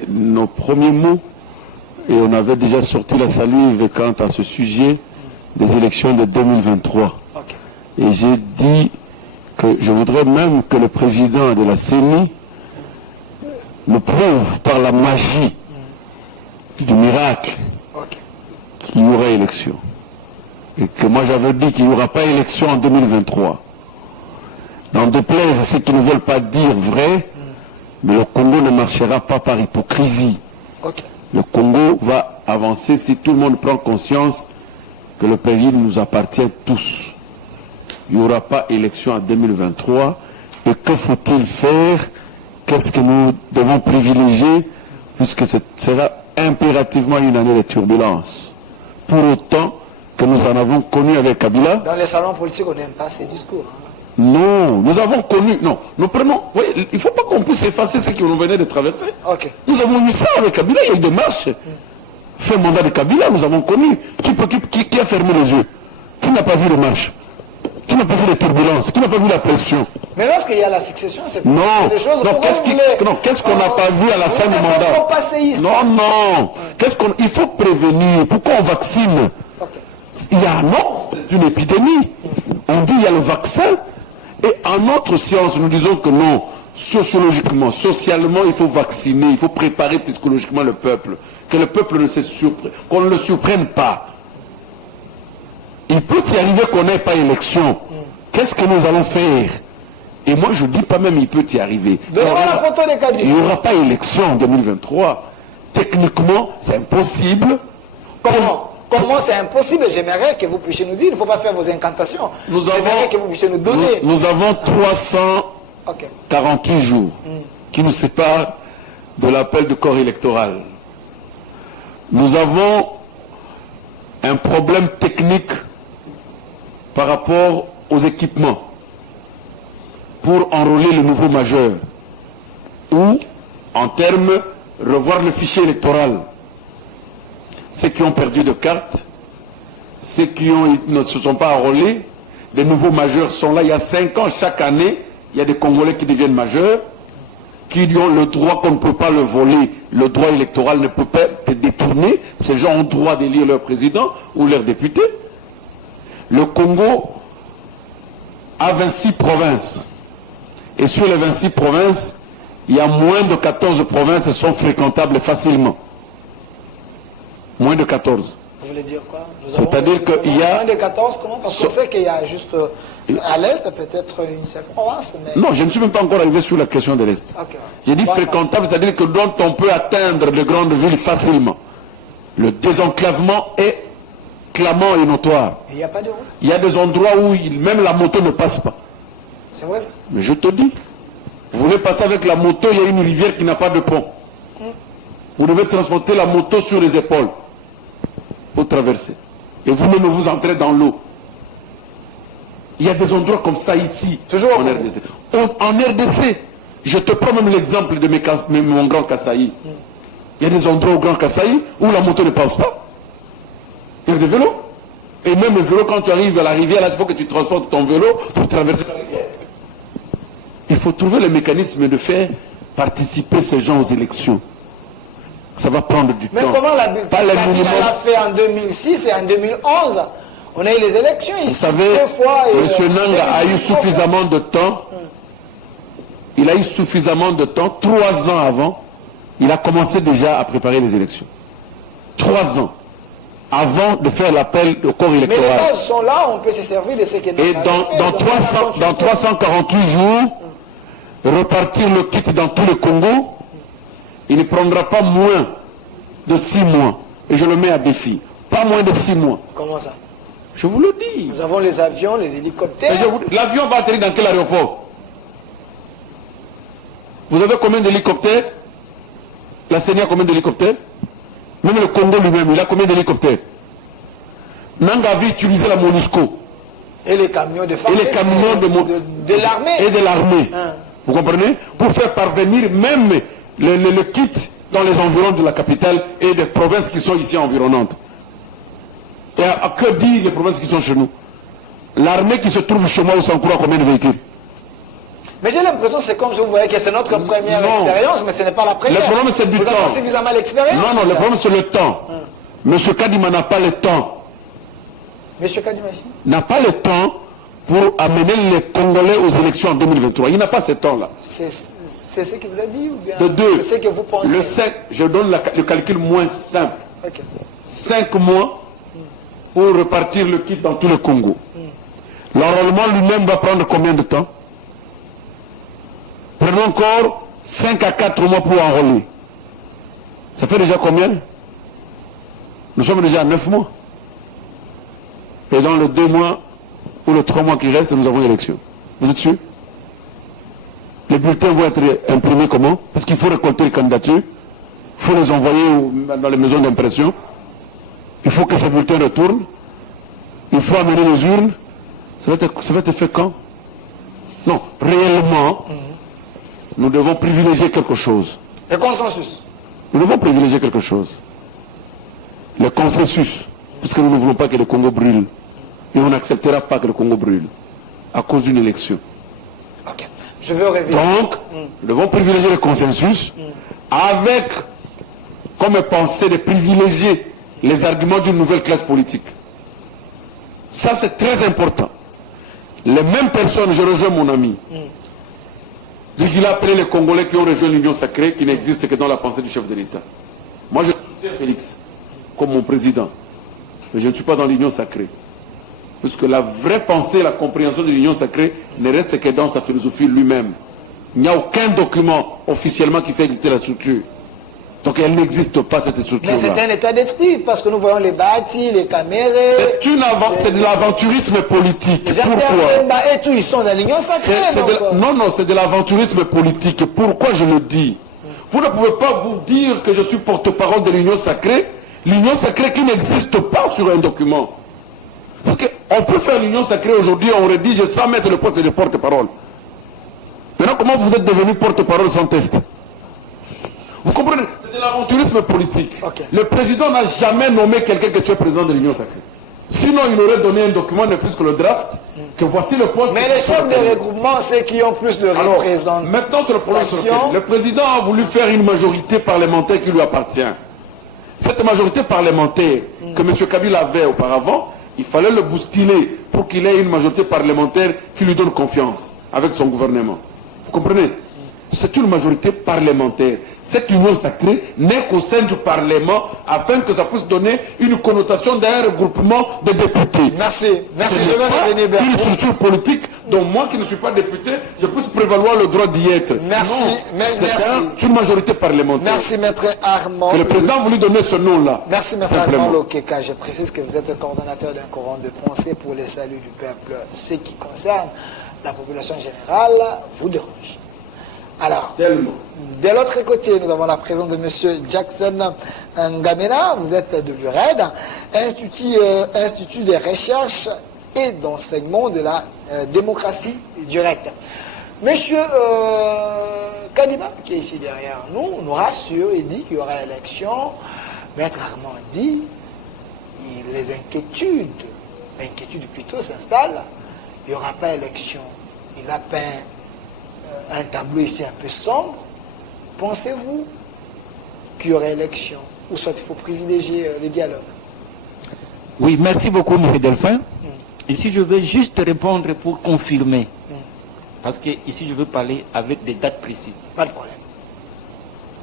nos premiers mots et on avait déjà sorti la salive quant à ce sujet des élections de 2023. Ok. Et j'ai dit que je voudrais même que le président de la CENI nous prouve par la magie du miracle Ok. qu'il y aura élection. Et que moi j'avais dit qu'il n'y aura pas élection en 2023. N'en déplaise à ceux qui ne veulent pas dire vrai, mais le Congo ne marchera pas par hypocrisie. Ok. Le Congo va avancer si tout le monde prend conscience que le pays nous appartient tous. Il n'y aura pas élection en 2023. Et que faut-il faire? Qu'est-ce que nous devons privilégier? Puisque ce sera impérativement une année de turbulence. Pour autant que nous en avons connu avec Kabila. Dans les salons politiques, on n'aime pas ces discours. Hein. Non, nous avons connu. Non, nous prenons. Vous voyez, il ne faut pas qu'on puisse effacer ce que nous venons de traverser. Ok. Nous avons eu ça avec Kabila, il y a eu des marches. Fait le mandat de Kabila, nous avons connu. Qui a fermé les yeux? Qui n'a pas vu les marches? Qui n'a pas vu les turbulences? Qui n'a pas vu la pression? Mais lorsqu'il y a la succession, c'est Non, des choses. non, qu'est-ce qu'on n'a pas vu à la fin du mandat? Non, il faut prévenir. Pourquoi on vaccine? Okay. Il y a non, c'est une épidémie. On dit il y a le vaccin. Et en notre science, nous disons que non, sociologiquement, socialement, il faut vacciner, il faut préparer psychologiquement le peuple. Que le peuple ne se surprenne, qu'on ne le surprenne pas. Il peut y arriver qu'on n'ait pas élection. Qu'est-ce que nous allons faire? Et moi, je ne dis pas même il peut y arriver. Donnons la photo des candidats. Il n'y aura pas élection en 2023. Techniquement, c'est impossible. Comment c'est impossible? J'aimerais que vous puissiez nous dire. Il ne faut pas faire vos incantations. J'aimerais que vous puissiez nous donner. Nous avons 348 jours qui nous séparent de l'appel du corps électoral. Nous avons un problème technique par rapport aux équipements pour enrôler le nouveau majeur ou, en termes, revoir le fichier électoral. Ceux qui ont perdu de cartes, ceux qui ne se sont pas enrôlés, les nouveaux majeurs sont là. Il y a 5 ans, chaque année, il y a des Congolais qui deviennent majeurs, qui ont le droit qu'on ne peut pas le voler. Le droit électoral ne peut pas être détourné. Ces gens ont le droit d'élire leur président ou leur député. Le Congo a 26 provinces. Et sur les 26 provinces, il y a moins de 14 provinces qui sont fréquentables facilement. Moins de 14. Vous voulez dire quoi? C'est-à-dire qu'il y a... Moins de 14, comment? Parce qu'on sait qu'il y a juste à l'Est, peut-être une seule province. Mais... Non, je ne suis même pas encore arrivé sur la question de l'Est. Okay. J'ai dit fréquentable, c'est-à-dire que dont on peut atteindre les grandes villes facilement. Le désenclavement est clamant et notoire. Il n'y a pas de route? Il y a des endroits où même la moto ne passe pas. C'est vrai ça? Mais je te dis, vous voulez passer avec la moto, il y a une rivière qui n'a pas de pont. Vous devez transporter la moto sur les épaules pour traverser. Et vous-même vous entrez dans l'eau. Il y a des endroits comme ça ici, toujours en RDC. En RDC, je te prends même l'exemple de mon Grand Kasaï. Il y a des endroits au Grand Kasaï où la moto ne passe pas. Il y a des vélos. Et même le vélo, quand tu arrives à la rivière, là, il faut que tu transportes ton vélo pour traverser la rivière. Il faut trouver le mécanisme de faire participer ces gens aux élections. Ça va prendre du temps. Mais comment Kabila l'a fait en 2006 et en 2011? On a eu les élections ici. Vous savez, deux fois. M. Nanga a eu suffisamment de temps. Il a eu suffisamment de temps. 3 ans avant, il a commencé déjà à préparer les élections. 3 ans avant de faire l'appel au corps électoral. Mais les bases sont là, on peut se servir de ce qu'il a fait. Et dans 348 jours, repartir le kit dans tout le Congo, il ne prendra pas moins de 6 mois. Et je le mets à défi. Pas moins de 6 mois. Comment ça? Je vous le dis. Nous avons les avions, les hélicoptères. L'avion va atterrir dans quel aéroport? Vous avez combien d'hélicoptères? La CENI a combien d'hélicoptères? Même le Congo lui-même, il a combien d'hélicoptères? Nanga avait utilisé la MONUSCO. Et les camions de force. Et les camions de l'armée. Et de l'armée. Hein. Vous comprenez? Pour faire parvenir même le kit dans les environs de la capitale et des provinces qui sont ici environnantes. Et à que dire les provinces qui sont chez nous? L'armée qui se trouve chez moi au Sankoura, combien de véhicules? Mais j'ai l'impression que c'est comme si vous voyez que c'est notre première expérience, mais ce n'est pas la première. Le problème c'est du temps. Vous avez suffisamment l'expérience? Non, le problème c'est le temps. Monsieur Kadima n'a pas le temps. Monsieur Kadima ici n'a pas le temps pour amener les Congolais aux élections en 2023. Il n'a pas ce temps-là. C'est ce qu'il vous a dit ou bien de deux. C'est ce que vous pensez? Le 5, je donne le calcul moins simple. Okay. 5 mois pour repartir le kit dans tout le Congo. L'enrôlement lui-même va prendre combien de temps? Prenons encore 5 à 4 mois pour enrôler. Ça fait déjà combien? Nous sommes déjà à 9 mois. Et dans les 2 mois ou les 3 mois qui restent, nous avons élection. Vous êtes sûr? Les bulletins vont être imprimés comment? Parce qu'il faut récolter les candidatures, il faut les envoyer dans les maisons d'impression, il faut que ces bulletins retournent, il faut amener les urnes. Ça va être fait quand? Non, réellement, nous devons privilégier quelque chose. Le consensus. Nous devons privilégier quelque chose. Le consensus, puisque nous ne voulons pas que le Congo brûle. Et on n'acceptera pas que le Congo brûle à cause d'une élection. Ok. Je veux rêver. Donc, nous devons privilégier le consensus avec comme pensée de privilégier les arguments d'une nouvelle classe politique. Ça, c'est très important. Les mêmes personnes, je rejoins mon ami, il a appelé les Congolais qui ont rejoint l'Union sacrée, qui n'existe que dans la pensée du chef de l'État. Moi, je soutiens Félix comme mon président, mais je ne suis pas dans l'Union sacrée. Puisque la vraie pensée, la compréhension de l'Union sacrée ne reste que dans sa philosophie lui-même. Il n'y a aucun document officiellement qui fait exister la structure. Donc elle n'existe pas, cette structure-là. Mais c'est un état d'esprit, parce que nous voyons les bâtis, les caméras. C'est de l'aventurisme politique. Pourquoi? Et tout, ils sont dans l'Union sacrée. Non, c'est de l'aventurisme politique. Pourquoi je le dis? Vous ne pouvez pas vous dire que je suis porte-parole de l'Union sacrée. L'Union sacrée qui n'existe pas sur un document. Parce qu'on peut faire l'Union sacrée aujourd'hui, on rédige sans mettre le poste de porte-parole. Maintenant, comment vous êtes devenu porte-parole sans test? Vous comprenez? C'est de l'aventurisme politique. Okay. Le président n'a jamais nommé quelqu'un que tu es président de l'Union sacrée. Sinon, il aurait donné un document, ne fût-ce que le draft, que voici le poste. Mais les chefs de regroupement, c'est qui ont plus de représentation. Maintenant, c'est le problème sur lequel le président a voulu faire une majorité parlementaire qui lui appartient. Cette majorité parlementaire que M. Kabila avait auparavant, il fallait le bousculer pour qu'il ait une majorité parlementaire qui lui donne confiance avec son gouvernement. Vous comprenez? C'est une majorité parlementaire. Cette union sacrée n'est qu'au sein du Parlement afin que ça puisse donner une connotation d'un regroupement de députés. Merci, je vais revenir vers une structure politique dont moi qui ne suis pas député, je puisse prévaloir le droit d'y être. Merci, c'est une majorité parlementaire. Merci, maître Armand. Que le président a voulu donner ce nom-là. Merci, maître Armand Lokeka. Je précise que vous êtes le coordonnateur d'un courant de pensée pour les saluts du peuple. Ce qui concerne la population générale vous dérange. Alors, de l'autre côté, nous avons la présence de M. Jackson Ngamena, vous êtes de l'URED, Institut de recherche et d'enseignement de la démocratie directe. Monsieur Kadima, qui est ici derrière nous, nous rassure et dit qu'il y aura élection. Maître Armand dit les l'inquiétude plutôt s'installe, il n'y aura pas élection. Il a peint un tableau ici un peu sombre. Pensez-vous qu'il y aurait élection ou soit il faut privilégier les dialogues? Oui, merci beaucoup, M. Delphin. Ici, je vais juste répondre pour confirmer. Parce que ici, je veux parler avec des dates précises. Pas de problème.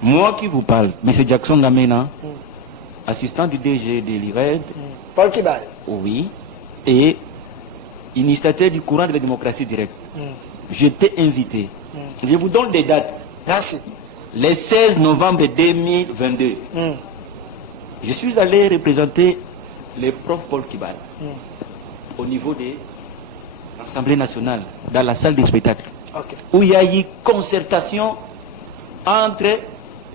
Moi qui vous parle, M. Jackson Ngamena, assistant du DG de l'IRED. Paul Kibale. Oui. Et initiateur du courant de la démocratie directe. J'étais invité. Je vous donne des dates. Merci. Le 16 novembre 2022, je suis allé représenter le prof Paul Kibale au niveau de l'Assemblée nationale, dans la salle des spectacles, où il y a eu concertation entre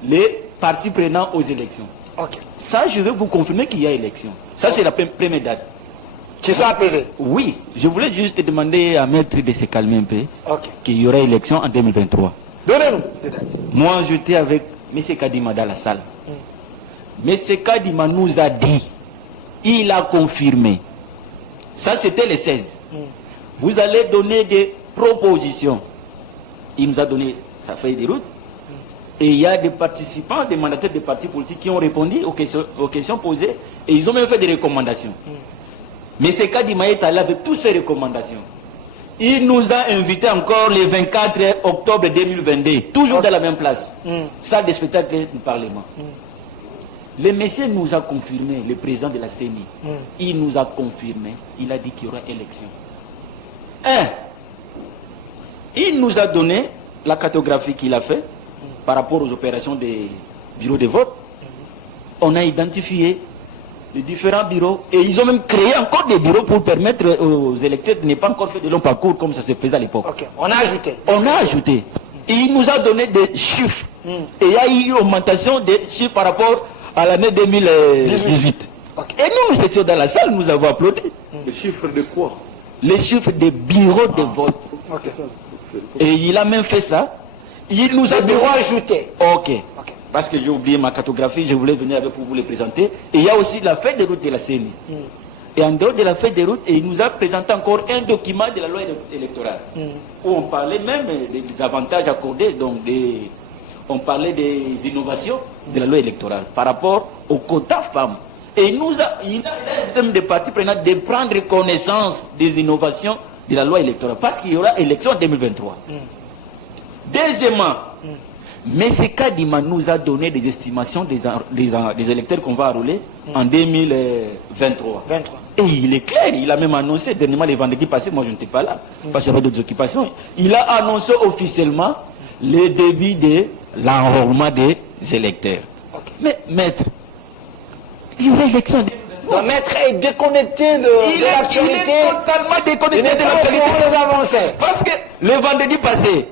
les parties prenantes aux élections. Ok. Ça, je vais vous confirmer qu'il y a élection. Ça, c'est la première date. Qui sont apaisés. Oui, je voulais juste demander à Maître de se calmer un peu, Ok. qu'il y aura élection en 2023. Donnez-nous des dates. Moi, j'étais avec M. Kadima dans la salle. M. Kadima nous a dit, il a confirmé. Ça, c'était le 16. Vous allez donner des propositions. Il nous a donné sa feuille de route. Et il y a des participants, des mandataires des partis politiques qui ont répondu aux questions posées. Et ils ont même fait des recommandations. Mais M. Kadima est allé avec toutes ces recommandations. Il nous a invités encore le 24 octobre 2022, toujours dans la même place. Salle de spectacle du Parlement. Le monsieur nous a confirmé, le président de la CENI, il nous a confirmé, il a dit qu'il y aura élection. Il nous a donné la cartographie qu'il a fait par rapport aux opérations des bureaux de vote. On a identifié les différents bureaux et ils ont même créé encore des bureaux pour permettre aux électeurs de ne pas encore faire de long parcours comme ça se faisait à l'époque. Ok, on a ajouté. On a ajouté. Et il nous a donné des chiffres. Et il y a eu une augmentation des chiffres par rapport à l'année 2018. Ok. Et nous étions dans la salle, nous avons applaudi. Les chiffres de quoi? Les chiffres des bureaux de vote. Ok. Et il a même fait ça. Il nous a Le bureau ajouté. Ok. Parce que j'ai oublié ma cartographie, je voulais venir avec pour vous les présenter. Et il y a aussi la feuille de route de la CENI. Et en dehors de la feuille de route, il nous a présenté encore un document de la loi électorale. Où on parlait même des avantages accordés, donc on parlait des innovations de la loi électorale par rapport aux quotas femmes. Et il a invité des partis prenants de prendre connaissance des innovations de la loi électorale. Parce qu'il y aura élection en 2023. Deuxièmement, M. Kadima nous a donné des estimations des électeurs qu'on va enrôler en 2023. 23. Et il est clair, il a même annoncé, dernièrement les vendredis passés, moi je n'étais pas là, parce que j'avais d'autres occupations, il a annoncé officiellement le début de l'enrôlement des électeurs. Okay. Mais maître, il y aura élection en 2023. Le maître est déconnecté de l'actualité. Il est totalement déconnecté de l'actualité. Les avancées. Parce que le vendredi passé,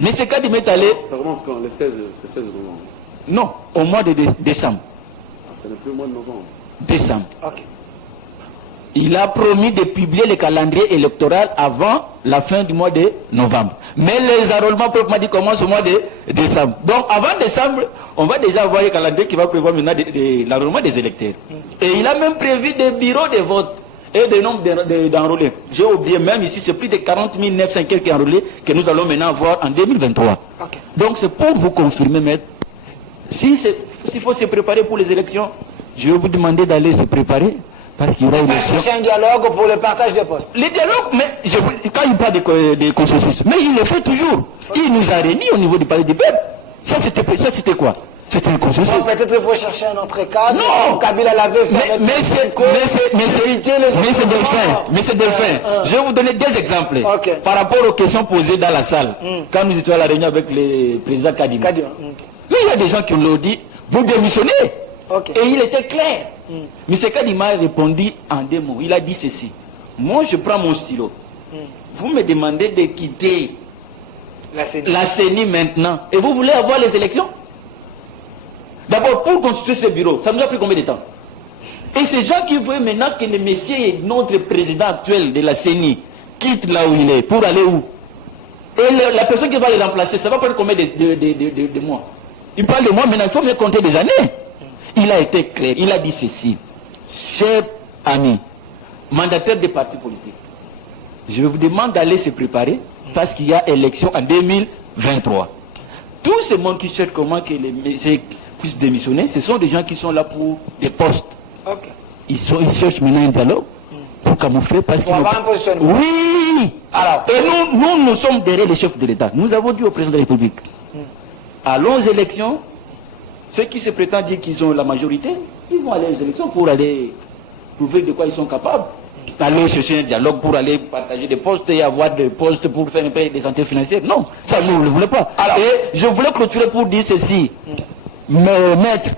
M. Kadima est allé... Ça commence quand? Le 16 novembre. Non, au mois de décembre. Ce n'est plus le mois de novembre. Décembre. Ok. Il a promis de publier le calendrier électoral avant la fin du mois de novembre. Mais les enrôlements proprement dit commencent au mois de décembre. Donc avant décembre, on va déjà avoir le calendrier qui va prévoir maintenant l'enrôlement des électeurs. Et il a même prévu des bureaux de vote et des nombres d'enrôlés. J'ai oublié même ici, c'est plus de 40 900 quelques enrôlés que nous allons maintenant avoir en 2023. Okay. Donc c'est pour vous confirmer, maître, s'il faut se préparer pour les élections, je vais vous demander d'aller se préparer. Parce qu'il y aura une élection. C'est un dialogue pour le partage des postes. Les dialogues, mais quand il parle de consensus, mais il le fait toujours. Il nous a réunis au niveau du palais du peuple. Ça c'était quoi? C'était un consensus. Bon, peut-être il faut chercher un autre cadre. Non. Kabila l'avait fait. Mais c'est Delphin. Je vais vous donner deux exemples. Okay. Par rapport aux questions posées dans la salle. Quand nous étions à la réunion avec le président Kadima. Mais il y a des gens qui l'ont dit, vous démissionnez. Okay. Et il était clair. M. Kadima a répondu en deux mots. Il a dit ceci. Moi, je prends mon stylo. Vous me demandez de quitter la CENI maintenant. Et vous voulez avoir les élections? D'abord, pour constituer ce bureau, ça nous a pris combien de temps? Et ces gens qui veulent maintenant que le monsieur, notre président actuel de la CENI, quitte là où il est, pour aller où? Et la personne qui va le remplacer, ça va prendre combien de mois? Il parle de moi, maintenant il faut me compter des années. Il a été clair, il a dit ceci. Chers amis, mandataires des partis politiques, je vous demande d'aller se préparer parce qu'il y a élection en 2023. Tous ces gens qui cherchent comment que les messieurs puissent démissionner, ce sont des gens qui sont là pour des postes. Okay. Ils cherchent maintenant un dialogue pour camoufler parce qu'ils... Oui. Alors, et nous sommes derrière les chefs de l'État. Nous avons dit au président de la République, allons aux élections. Ceux qui se prétendent dire qu'ils ont la majorité, ils vont aller aux élections pour aller prouver de quoi ils sont capables. Aller chercher un dialogue pour aller partager des postes et avoir des postes pour faire un peu des entrées financières. Non, ça nous ne le voulons pas. Alors, et je voulais clôturer pour dire ceci. Maître,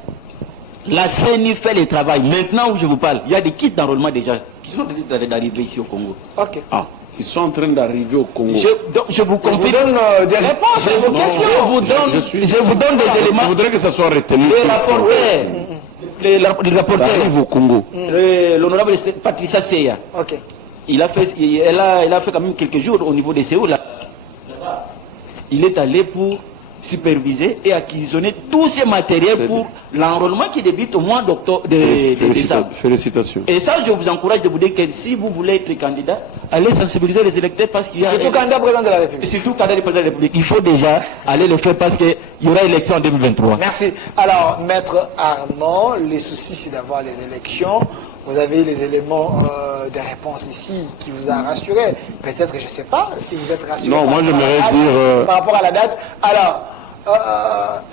la CENI fait le travail. Maintenant où je vous parle, il y a des kits d'enrôlement déjà qui sont en train d'arriver ici au Congo. Ok. qui sont en train d'arriver au Congo. Je vous On vous donne des réponses à vos questions. Je vous donne des éléments. Je voudrais que ça soit retenu. Le rapporteur, Ça arrive au Congo. l'honorable Patricia Seya, Ok. elle a fait quand même quelques jours au niveau de Séoul. Là-bas. Il est allé pour superviser et acquisitionner tous ces matériels pour l'enrôlement qui débute au mois d'octobre de décembre. Félicitations. Et ça, je vous encourage de vous dire que si vous voulez être candidat, allez sensibiliser les électeurs parce qu'il y a... Surtout candidat président de la République. Surtout candidat président de la République. Il faut déjà aller le faire parce qu'il y aura élection en 2023. Merci. Alors, Maître Armand, les soucis, c'est d'avoir les élections. Vous avez les éléments de réponse ici qui vous a rassuré. Peut-être que je ne sais pas si vous êtes rassuré. Non, moi j'aimerais dire... Par rapport à la date. Alors,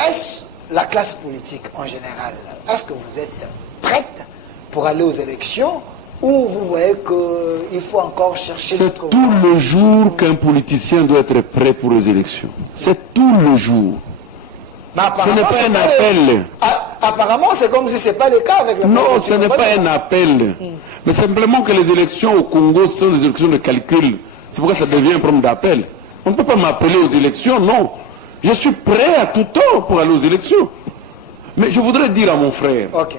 est-ce la classe politique en général, est-ce que vous êtes prête pour aller aux élections ou vous voyez qu'il faut encore chercher C'est d'autres tout voies? le jour qu'un politicien doit être prêt pour les élections. C'est tout le jour. Mais Ce n'est apparemment, pas c'est un le- appel. Apparemment, c'est comme si ce n'est pas le cas avec la classe Non, politique ce n'est pas congolaise. un appel. Mais simplement que les élections au Congo sont des élections de calcul. C'est pourquoi ça devient un problème d'appel. On ne peut pas m'appeler aux élections, non. Je suis prêt à tout temps pour aller aux élections. Mais je voudrais dire à mon frère, Ok.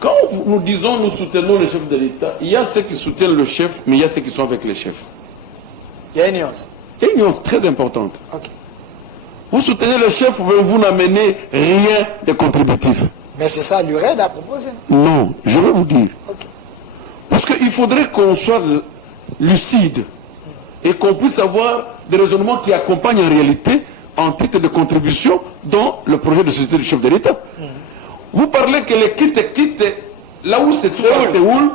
quand nous disons nous soutenons le chef de l'État, il y a ceux qui soutiennent le chef, mais il y a ceux qui sont avec le chef. Il y a une nuance. Il y a une nuance très importante. Ok. Vous soutenez le chef, mais vous n'amenez rien de contributif. Mais c'est ça, l'URED a proposé. Non, je vais vous dire. Ok. Parce qu'il faudrait qu'on soit lucide et qu'on puisse avoir des raisonnements qui accompagnent en réalité en titre de contribution dans le projet de société du chef de l'État. Vous parlez que les quitte, là où c'est tout à Séoul,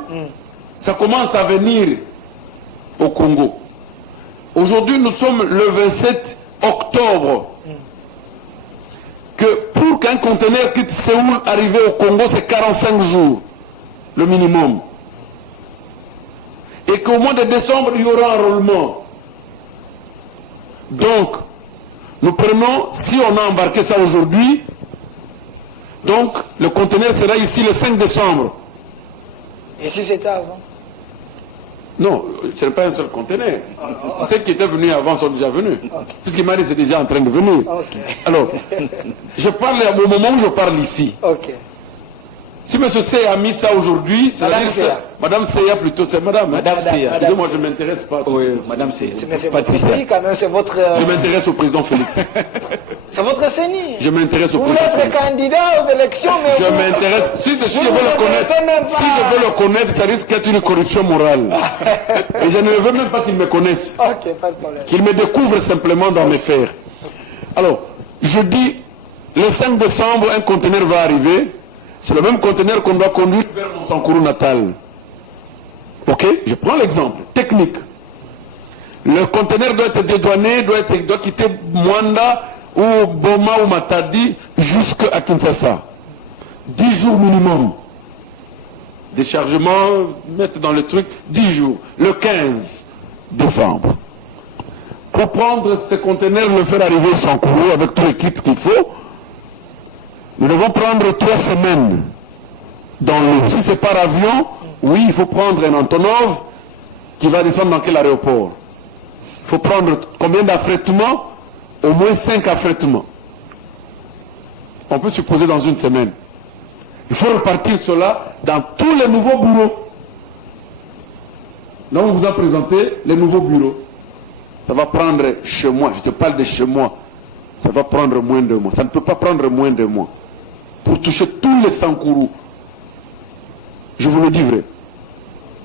ça commence à venir au Congo. Aujourd'hui, nous sommes le 27 octobre. Que pour qu'un conteneur quitte Séoul, arriver au Congo, c'est 45 jours, le minimum. Et qu'au mois de décembre, il y aura un enrôlement. Donc, nous prenons, si on a embarqué ça aujourd'hui, donc le conteneur sera ici le 5 décembre. Et si c'était avant? Non, ce n'est pas un seul conteneur. Ceux qui étaient venus avant sont déjà venus. Puisqu'il m'a dit c'est déjà en train de venir. Ok. Alors, je parle au moment où je parle ici. Ok. Si M. Sey a mis ça aujourd'hui, ça veut Madame dire que Seya. Madame Seya plutôt, c'est Madame. hein? Madame Seya. Excusez-moi, Madame je ne m'intéresse pas. à tout Oui, ça. Madame c'est Mais c'est votre Patricia. CENI quand même, c'est votre... Je m'intéresse au président Félix. c'est votre CENI. Je m'intéresse au Vous président êtes Félix. candidat aux élections, mais Je vous... m'intéresse. Si je Vous veux ne le vous connaître, intéressez même si pas. je veux le connaître, ça risque d'être une corruption morale. Et je ne veux même pas qu'il me connaisse. Ok, pas de problème. Qu'il me découvre simplement dans mes fers. Alors, je dis, le 5 décembre, un conteneur va arriver. C'est le même conteneur qu'on doit conduire vers mon Sankourou natal. Ok? Je prends l'exemple. Technique. Le conteneur doit être dédouané, doit quitter Mwanda ou Boma ou Matadi jusqu'à Kinshasa. 10 jours minimum. Déchargement, mettre dans le truc, 10 jours. Le 15 décembre. Pour prendre ce conteneur, le faire arriver au Sankourou avec tous les kits qu'il faut, nous devons prendre 3 semaines dans l'eau. Si c'est par avion, oui, il faut prendre un Antonov qui va descendre dans quel aéroport? Il faut prendre combien d'affrètements? Au moins 5 affrètements. On peut supposer dans une semaine. Il faut repartir cela dans tous les nouveaux bureaux. Là, on vous a présenté les nouveaux bureaux. Ça va prendre chez moi, je te parle de chez moi, ça va prendre moins de mois. Ça ne peut pas prendre moins de mois. Pour toucher tous les Sankourous. Je vous le dis vrai.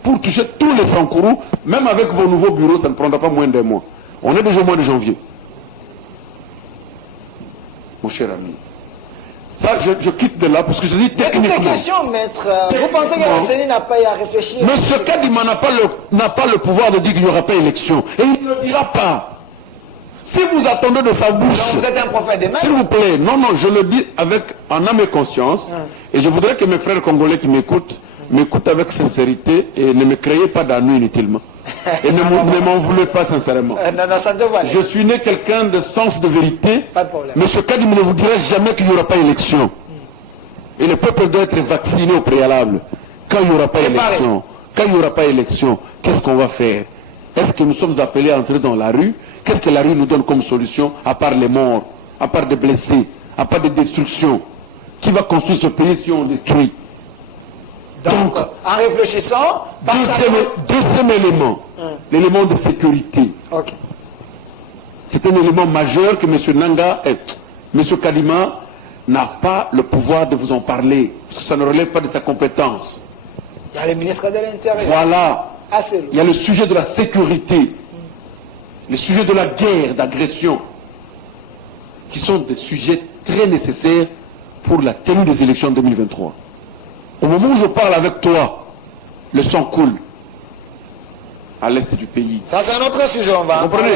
Pour toucher tous les Sankourous, même avec vos nouveaux bureaux, ça ne prendra pas moins d'un mois. On est déjà au mois de janvier. Mon cher ami. Ça, je quitte de là parce que je dis Mais toutes ces techniquement. questions, maître, vous pensez que la CENI n'a pas eu à réfléchir? Monsieur Kadima n'a pas le pouvoir de dire qu'il n'y aura pas élection. Et il ne le dira pas. Si vous attendez de sa bouche... Donc vous êtes un prophète des S'il mains. vous plaît, non, je le dis en âme et conscience. Et je voudrais que mes frères congolais qui m'écoutent avec sincérité et ne me créez pas d'ennui inutilement. Et ne m'en voulez pas sincèrement. Non, ça devrait aller. Je suis né quelqu'un de sens de vérité. Pas de problème. Monsieur Kadim ne vous dira jamais qu'il n'y aura pas élection. Et le peuple doit être vacciné au préalable. Quand il n'y aura pas élection, qu'est-ce qu'on va faire? est-ce que nous sommes appelés à entrer dans la rue? Qu'est-ce que la rue nous donne comme solution, à part les morts, à part des blessés, à part des destructions? Qui va construire ce pays si on détruit? Donc, en réfléchissant... Deuxième élément, l'élément de sécurité. Ok. C'est un élément majeur que M. Nanga, M. Kadima n'a pas le pouvoir de vous en parler, parce que ça ne relève pas de sa compétence. Il y a le ministre de l'Intérieur. Voilà. Assez lourd. Il y a le sujet de la sécurité, le sujet de la guerre, d'agression, qui sont des sujets très nécessaires pour la tenue des élections 2023. Au moment où je parle avec toi, le sang coule à l'est du pays. Ça, c'est un autre sujet, on va en parler.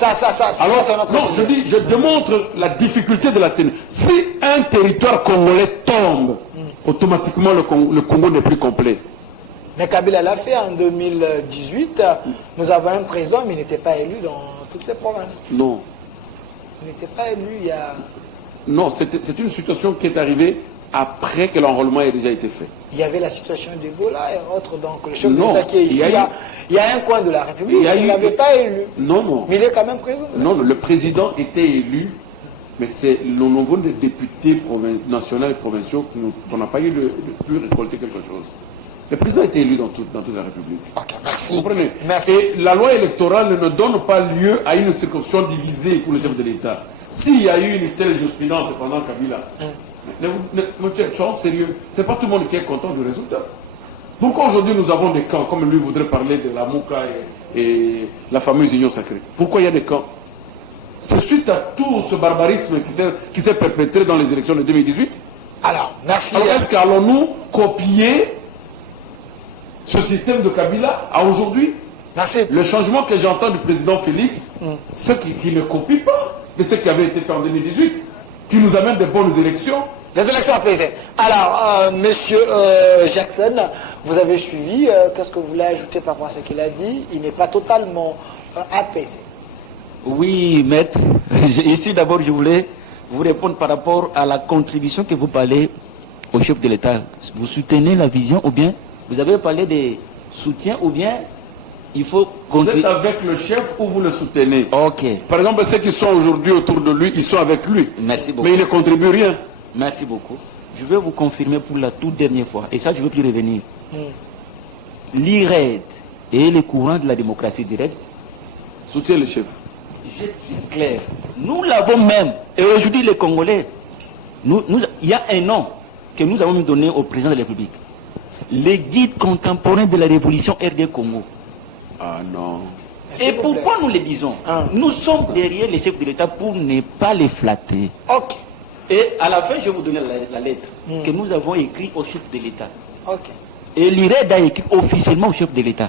Alors, c'est un autre sujet. je démontre la difficulté de la tenue. Si un territoire congolais tombe, automatiquement le Congo n'est plus complet. Mais Kabila l'a fait en 2018. Nous avons un président, mais il n'était pas élu dans toutes les provinces. Non. Il n'était pas élu il y a... Non, c'est une situation qui est arrivée après que l'enrôlement ait déjà été fait. Il y avait la situation d'Ebola et autres. Donc le chef de Non, l'État qui est ici, il y a un coin de la République, il n'avait pas élu. Non, non. Mais il est quand même président. Non, le président était élu, mais c'est le nombre de députés nationaux et provinciaux qu'on n'a pas eu de pu récolter quelque chose. Le président était élu dans toute la République. Ok, merci. Vous comprenez? Merci. Et la loi électorale ne donne pas lieu à une circonscription divisée pour le chef de l'État. S'il y a eu une telle jurisprudence pendant Kabila, soyons sérieux, c'est pas tout le monde qui est content du résultat. Pourquoi aujourd'hui nous avons des camps, comme lui voudrait parler de la Mouka et la fameuse Union sacrée? Pourquoi il y a des camps? C'est suite à tout ce barbarisme qui s'est perpétré dans les élections de 2018. Alors, merci. Alors est-ce qu'allons-nous copier ce système de Kabila à aujourd'hui? Merci. Le changement que j'entends du président Félix, ceux qui ne copient pas de ce qui avait été fait en 2018, qui nous amène de bonnes élections. Les élections apaisées. Alors, monsieur Jackson, vous avez suivi. Qu'est-ce que vous voulez ajouter par rapport à ce qu'il a dit? Il n'est pas totalement apaisé. Oui, maître. Ici, d'abord, je voulais vous répondre par rapport à la contribution que vous parlez au chef de l'État. Vous soutenez la vision ou bien vous avez parlé de soutien ou bien il faut Vous êtes avec le chef ou vous le soutenez? Ok. Par exemple, ceux qui sont aujourd'hui autour de lui, ils sont avec lui. Merci beaucoup. Mais il ne contribue rien. Merci beaucoup. Je vais vous confirmer pour la toute dernière fois, et ça je ne veux plus revenir. L'IRED et les courants de la démocratie directe Soutient le chef. je suis clair. Nous l'avons même. Et aujourd'hui, les Congolais, il y a un nom que nous avons donné au président de la République. Les guides contemporains de la révolution RD Congo. Ah non. Et pourquoi nous le disons? Nous sommes derrière les chefs de l'État pour ne pas les flatter. Ok. Et à la fin, je vais vous donner la lettre que nous avons écrite au chef de l'État. Ok. Et l'IRED a écrit officiellement au chef de l'État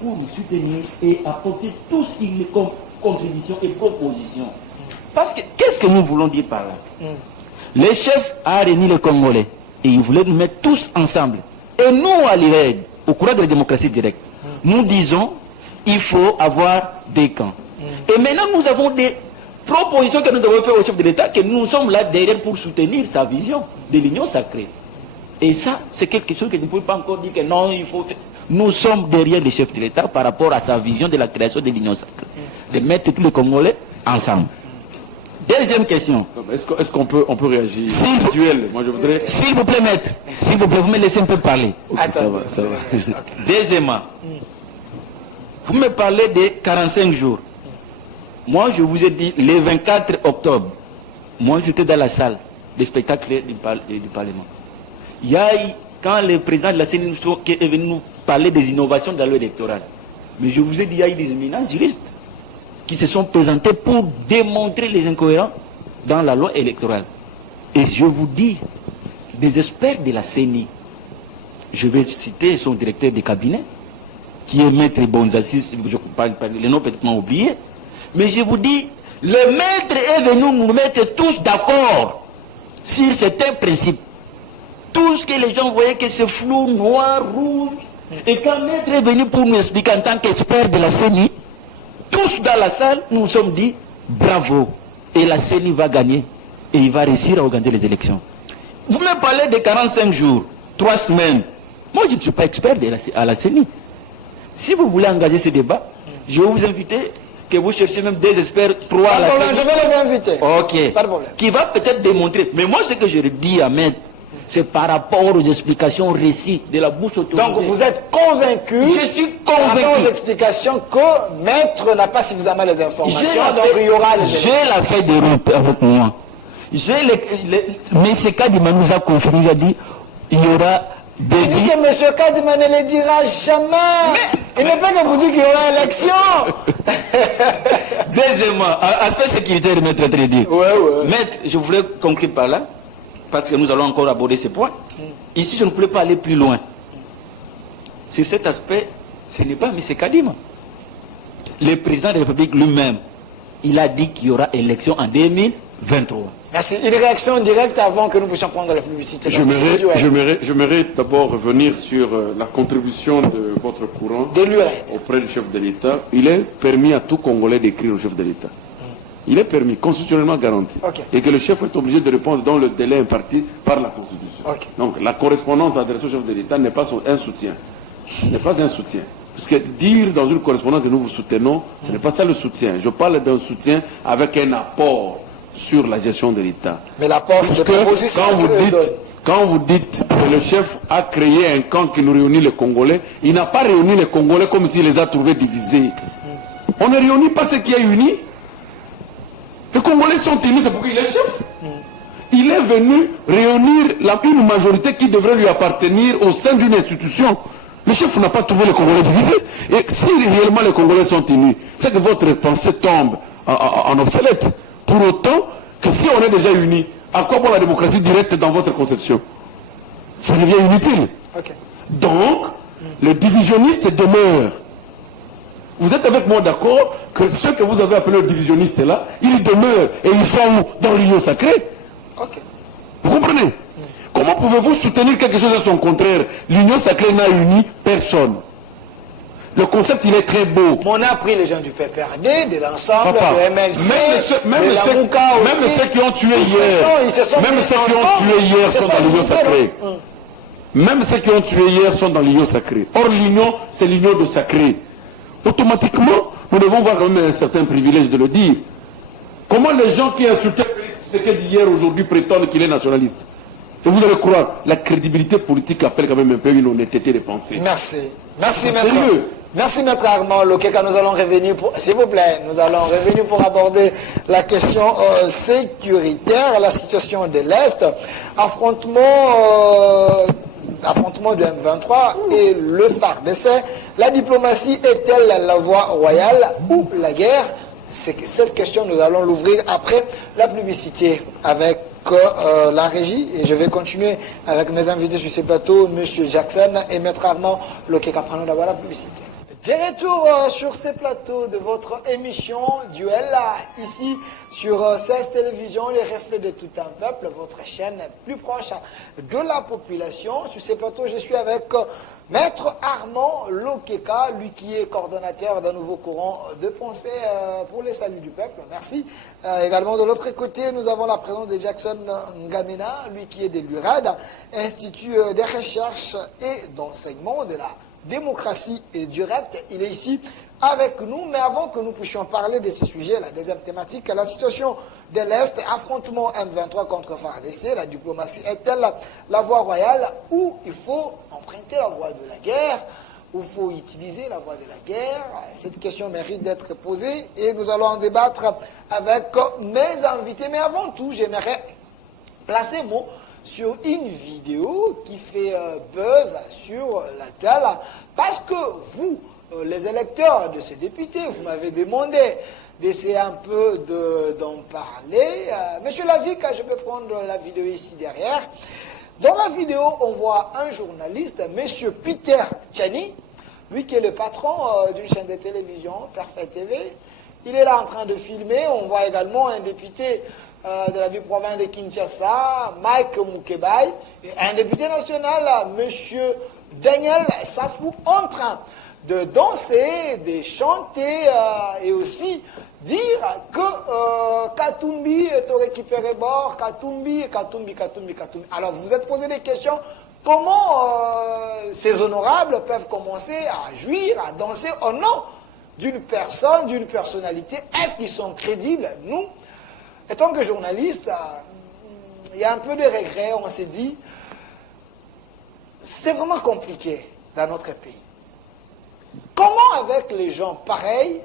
pour nous soutenir et apporter tout ce qui est comme contribution et proposition. Parce que, qu'est-ce que nous voulons dire par là? Les chefs ont réuni les Congolais et ils voulaient nous mettre tous ensemble. Et nous, à l'IRED, au courant de la démocratie directe, nous disons il faut avoir des camps. Et maintenant, nous avons des propositions que nous avons faites au chef de l'État, que nous sommes là derrière pour soutenir sa vision de l'union sacrée. Et ça, c'est quelque chose que nous ne pouvons pas encore dire que non, il faut... Nous sommes derrière le chef de l'État par rapport à sa vision de la création de l'union sacrée. De mettre tous les Congolais ensemble. Deuxième question. Est-ce qu'on peut réagir? Moi, je voudrais... S'il vous plaît, maître, s'il vous plaît, vous me laissez un peu parler. Ok, ça va. Deuxièmement, vous me parlez de 45 jours. Moi, je vous ai dit, le 24 octobre, moi, j'étais dans la salle de spectacle du Parlement. Il y a eu, quand le président de la CENI est venu nous parler des innovations de la loi électorale, mais je vous ai dit, il y a eu des éminents juristes qui se sont présentés pour démontrer les incohérences dans la loi électorale. Et je vous dis, des experts de la CENI, je vais citer son directeur de cabinet, qui est maître Bonzassis, je parle le nom peut-être oublié, mais je vous dis, le maître est venu nous mettre tous d'accord sur certains principes. Tout ce que les gens voyaient que c'est flou, noir, rouge. Et quand le maître est venu pour nous expliquer en tant qu'expert de la CENI, tous dans la salle, nous nous sommes dit, bravo. Et la CENI va gagner. Et il va réussir à organiser les élections. Vous me parlez de 45 jours, 3 semaines. Moi, je ne suis pas expert à la CENI. Si vous voulez engager ce débat, Je vais vous inviter, que vous cherchez même des experts, 3 à la problème, je vais les inviter. Ok. Pas de problème. Qui va peut-être démontrer. Mais moi, ce que je dis à Maître, c'est par rapport aux explications récits de la bouche autorisée. Donc vous êtes convaincu, je suis convaincu, par rapport aux explications que Maître n'a pas suffisamment les informations, donc il y aura les éléments. J'ai la feuille de route avec moi. Mais ce Kadima nous a confirmé, il a dit, il y aura des... Il dit que M. Kadima ne le dira jamais. Il n'est pas que vous dites qu'il y aura élection. Deuxièmement, aspect sécuritaire, Maître très dit. Ouais. Maître, je voulais conclure par là, parce que nous allons encore aborder ces points. Ici, je ne voulais pas aller plus loin. Sur cet aspect, ce n'est pas M. Kadima. Le président de la République lui-même, il a dit qu'il y aura élection en 2023. Merci. Une réaction directe avant que nous puissions prendre la publicité. J'aimerais d'abord revenir sur la contribution de votre courant auprès du chef de l'État. Il est permis à tout Congolais d'écrire au chef de l'État. Il est permis, constitutionnellement garanti. Et que le chef est obligé de répondre dans le délai imparti par la Constitution. Donc la correspondance adressée au chef de l'État n'est pas un soutien. N'est pas un soutien. Parce que dire dans une correspondance que nous vous soutenons, ce n'est pas ça le soutien. Je parle d'un soutien avec un apport sur la gestion de l'État. Mais l'apport, c'est de proposition. Quand vous dites que le chef a créé un camp qui nous réunit les Congolais, il n'a pas réuni les Congolais comme s'il les a trouvés divisés. On ne réunit pas ce qui a uni. Les Congolais sont unis, c'est pourquoi il est chef. Il est venu réunir une majorité qui devrait lui appartenir au sein d'une institution. Le chef n'a pas trouvé les Congolais divisés. Et si réellement les Congolais sont unis, c'est que votre pensée tombe en obsolète. Pour autant que si on est déjà unis, à quoi bon la démocratie directe dans votre conception? Ça devient inutile. Donc, le divisionniste demeure. Vous êtes avec moi d'accord que ceux que vous avez appelés le divisionniste là, ils demeurent et ils sont où? Dans l'union sacrée. Vous comprenez? Comment pouvez-vous soutenir quelque chose de son contraire? L'union sacrée n'a uni personne. Le concept, il est très beau. On a pris les gens du PPRD, de l'ensemble, de MLC, même ceux qui ont tué hier, même ceux qui ont tué hier sont dans l'union sacrée. Même ceux qui ont tué hier sont dans l'union sacrée. Or, l'union, c'est l'union de sacré. Automatiquement, nous devons voir quand même un certain privilège de le dire. Comment les gens qui insultaient Félix Tshisekedi hier, aujourd'hui, prétendent qu'il est nationaliste? Et vous allez croire, la crédibilité politique appelle quand même un peu une honnêteté de pensée. Merci. Merci, maître. Merci, maître Armand Lokeka. Nous allons revenir s'il vous plaît, nous allons revenir pour aborder la question sécuritaire, la situation de l'Est, affrontement du M23 et le FARDC. La diplomatie est-elle la voie royale ou la guerre? C'est cette question, nous allons l'ouvrir après la publicité avec la régie, et je vais continuer avec mes invités sur ces plateaux, M. Jackson et Maître Armand Lokeka. Prenons d'abord la publicité. De retour sur ces plateaux de votre émission Duel, ici sur CES Télévision, les reflets de tout un peuple, votre chaîne plus proche de la population. Sur ces plateaux, je suis avec Maître Armand Lokeka, lui qui est coordonnateur d'un nouveau courant de pensée pour les saluts du peuple. Merci. Également de l'autre côté, nous avons la présence de Jackson Ngamena, lui qui est de l'URAD, Institut des recherches et d'enseignement de la démocratie et directe. Il est ici avec nous, mais avant que nous puissions parler de ce sujet, la deuxième thématique, la situation de l'Est, affrontement M23 contre FARDC, la diplomatie est-elle la voie royale ou il faut emprunter la voie de la guerre, ou il faut utiliser la voie de la guerre? Cette question mérite d'être posée et nous allons en débattre avec mes invités. Mais avant tout, j'aimerais placer mon sur une vidéo qui fait buzz sur laquelle, parce que vous, les électeurs de ces députés, vous m'avez demandé d'essayer un peu d'en parler. Monsieur Lazik, je peux prendre la vidéo ici derrière. Dans la vidéo, on voit un journaliste, Monsieur Peter Tchani, lui qui est le patron d'une chaîne de télévision, Parfait TV. Il est là en train de filmer. On voit également un député de la ville-province de Kinshasa, Mike Mukebai, et un député national, M. Daniel Safou, en train de danser, de chanter et aussi dire que Katumbi est au récupéré bord, Katumbi. Alors vous vous êtes posé des questions, comment ces honorables peuvent commencer à jouir, à danser au nom d'une personne, d'une personnalité, est-ce qu'ils sont crédibles? Nous, étant que journalistes, il y a un peu de regret, on s'est dit, c'est vraiment compliqué dans notre pays. Comment avec les gens pareils,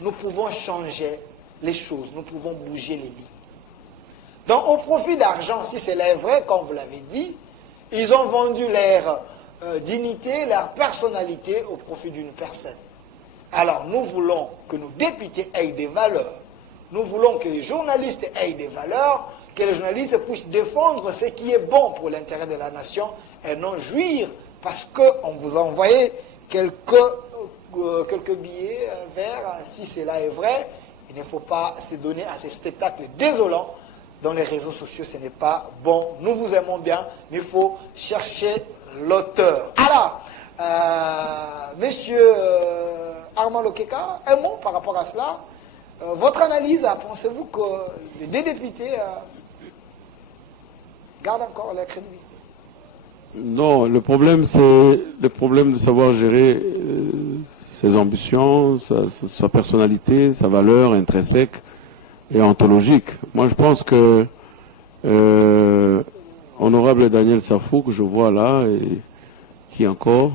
nous pouvons changer les choses, nous pouvons bouger les lignes? Donc au profit d'argent, si c'est vrai, comme vous l'avez dit, ils ont vendu leur dignité, leur personnalité au profit d'une personne. Alors nous voulons que nos députés aient des valeurs, nous voulons que les journalistes aient des valeurs, que les journalistes puissent défendre ce qui est bon pour l'intérêt de la nation et non jouir parce qu'on vous a envoyé quelques billets verts. Si cela est vrai, il ne faut pas se donner à ces spectacles désolants dans les réseaux sociaux, ce n'est pas bon. Nous vous aimons bien, mais il faut chercher l'auteur. Alors, monsieur Armand Lokeka, un mot par rapport à cela. Votre analyse, pensez-vous que les deux députés gardent encore leur crédibilité? Non, le problème, c'est le problème de savoir gérer ses ambitions, sa personnalité, sa valeur intrinsèque et ontologique. Moi, je pense que honorable Daniel Safou, que je vois là, et qui encore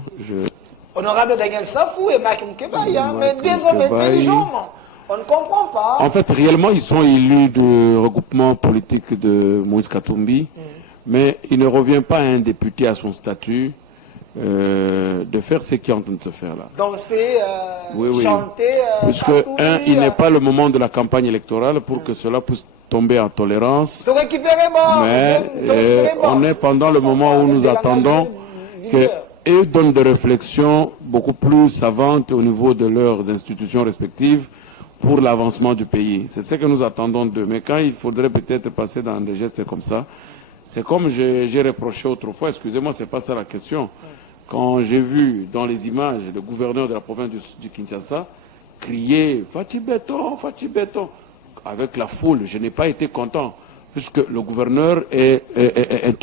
Honorable Daniel Safou et Mike Mkebaya, mais des hommes intelligents, on ne comprend pas. En fait, réellement, ils sont élus du regroupement politique de Moïse Katumbi, mais il ne revient pas à un député à son statut de faire ce qui est en train de se faire là. Danser, chanter, puisque, il n'est pas le moment de la campagne électorale pour que cela puisse tomber en tolérance. Mais on est pendant le moment où nous attendons qu'ils donnent des réflexions beaucoup plus savantes au niveau de leurs institutions respectives pour l'avancement du pays. C'est ce que nous attendons d'eux. Mais quand il faudrait peut-être passer dans des gestes comme ça, c'est comme j'ai reproché autrefois, excusez-moi, c'est pas ça la question. Quand j'ai vu dans les images le gouverneur de la province du Kinshasa crier « Fati Béton, Fati Béton » avec la foule, je n'ai pas été content, puisque le gouverneur est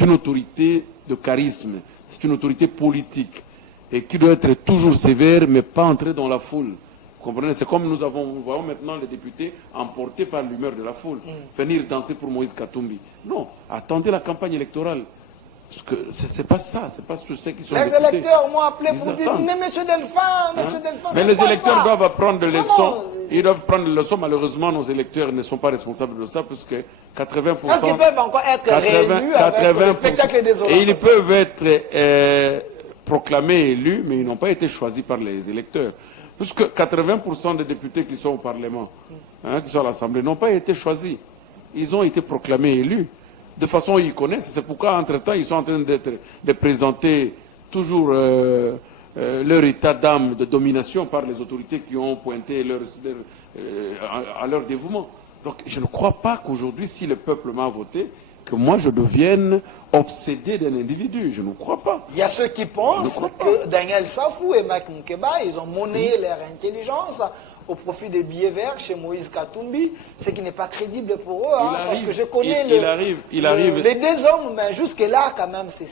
une autorité de charisme, c'est une autorité politique, et qui doit être toujours sévère, mais pas entrer dans la foule. Vous comprenez? C'est comme nous voyons maintenant les députés emportés par l'humeur de la foule, venir danser pour Moïse Katumbi. Non, attendez la campagne électorale. Parce que c'est pas ça, c'est pas sur ceux qui sont les députés. Électeurs m'ont appelé pour dire, mais monsieur Delphin, mais les électeurs doivent apprendre des leçons. Ils doivent prendre des leçons. Malheureusement, nos électeurs ne sont pas responsables de ça, puisque 80%... Est-ce qu'ils peuvent encore être réélus avec le spectacle des Et ils peuvent être proclamés élus, mais ils n'ont pas été choisis par les électeurs. Puisque 80% des députés qui sont au Parlement, qui sont à l'Assemblée, n'ont pas été choisis. Ils ont été proclamés élus. De façon, ils connaissent. C'est pourquoi, entre-temps, ils sont en train de présenter toujours leur état d'âme de domination par les autorités qui ont pointé à leur dévouement. Donc, je ne crois pas qu'aujourd'hui, si le peuple m'a voté, que moi je devienne obsédé d'un individu. Je ne crois pas. Il y a ceux qui pensent que Daniel Safou et Mike Mukeba, ils ont monnayé leur intelligence au profit des billets verts chez Moïse Katumbi, ce qui n'est pas crédible pour eux, parce que je connais les deux hommes, mais jusque-là, quand même, c'est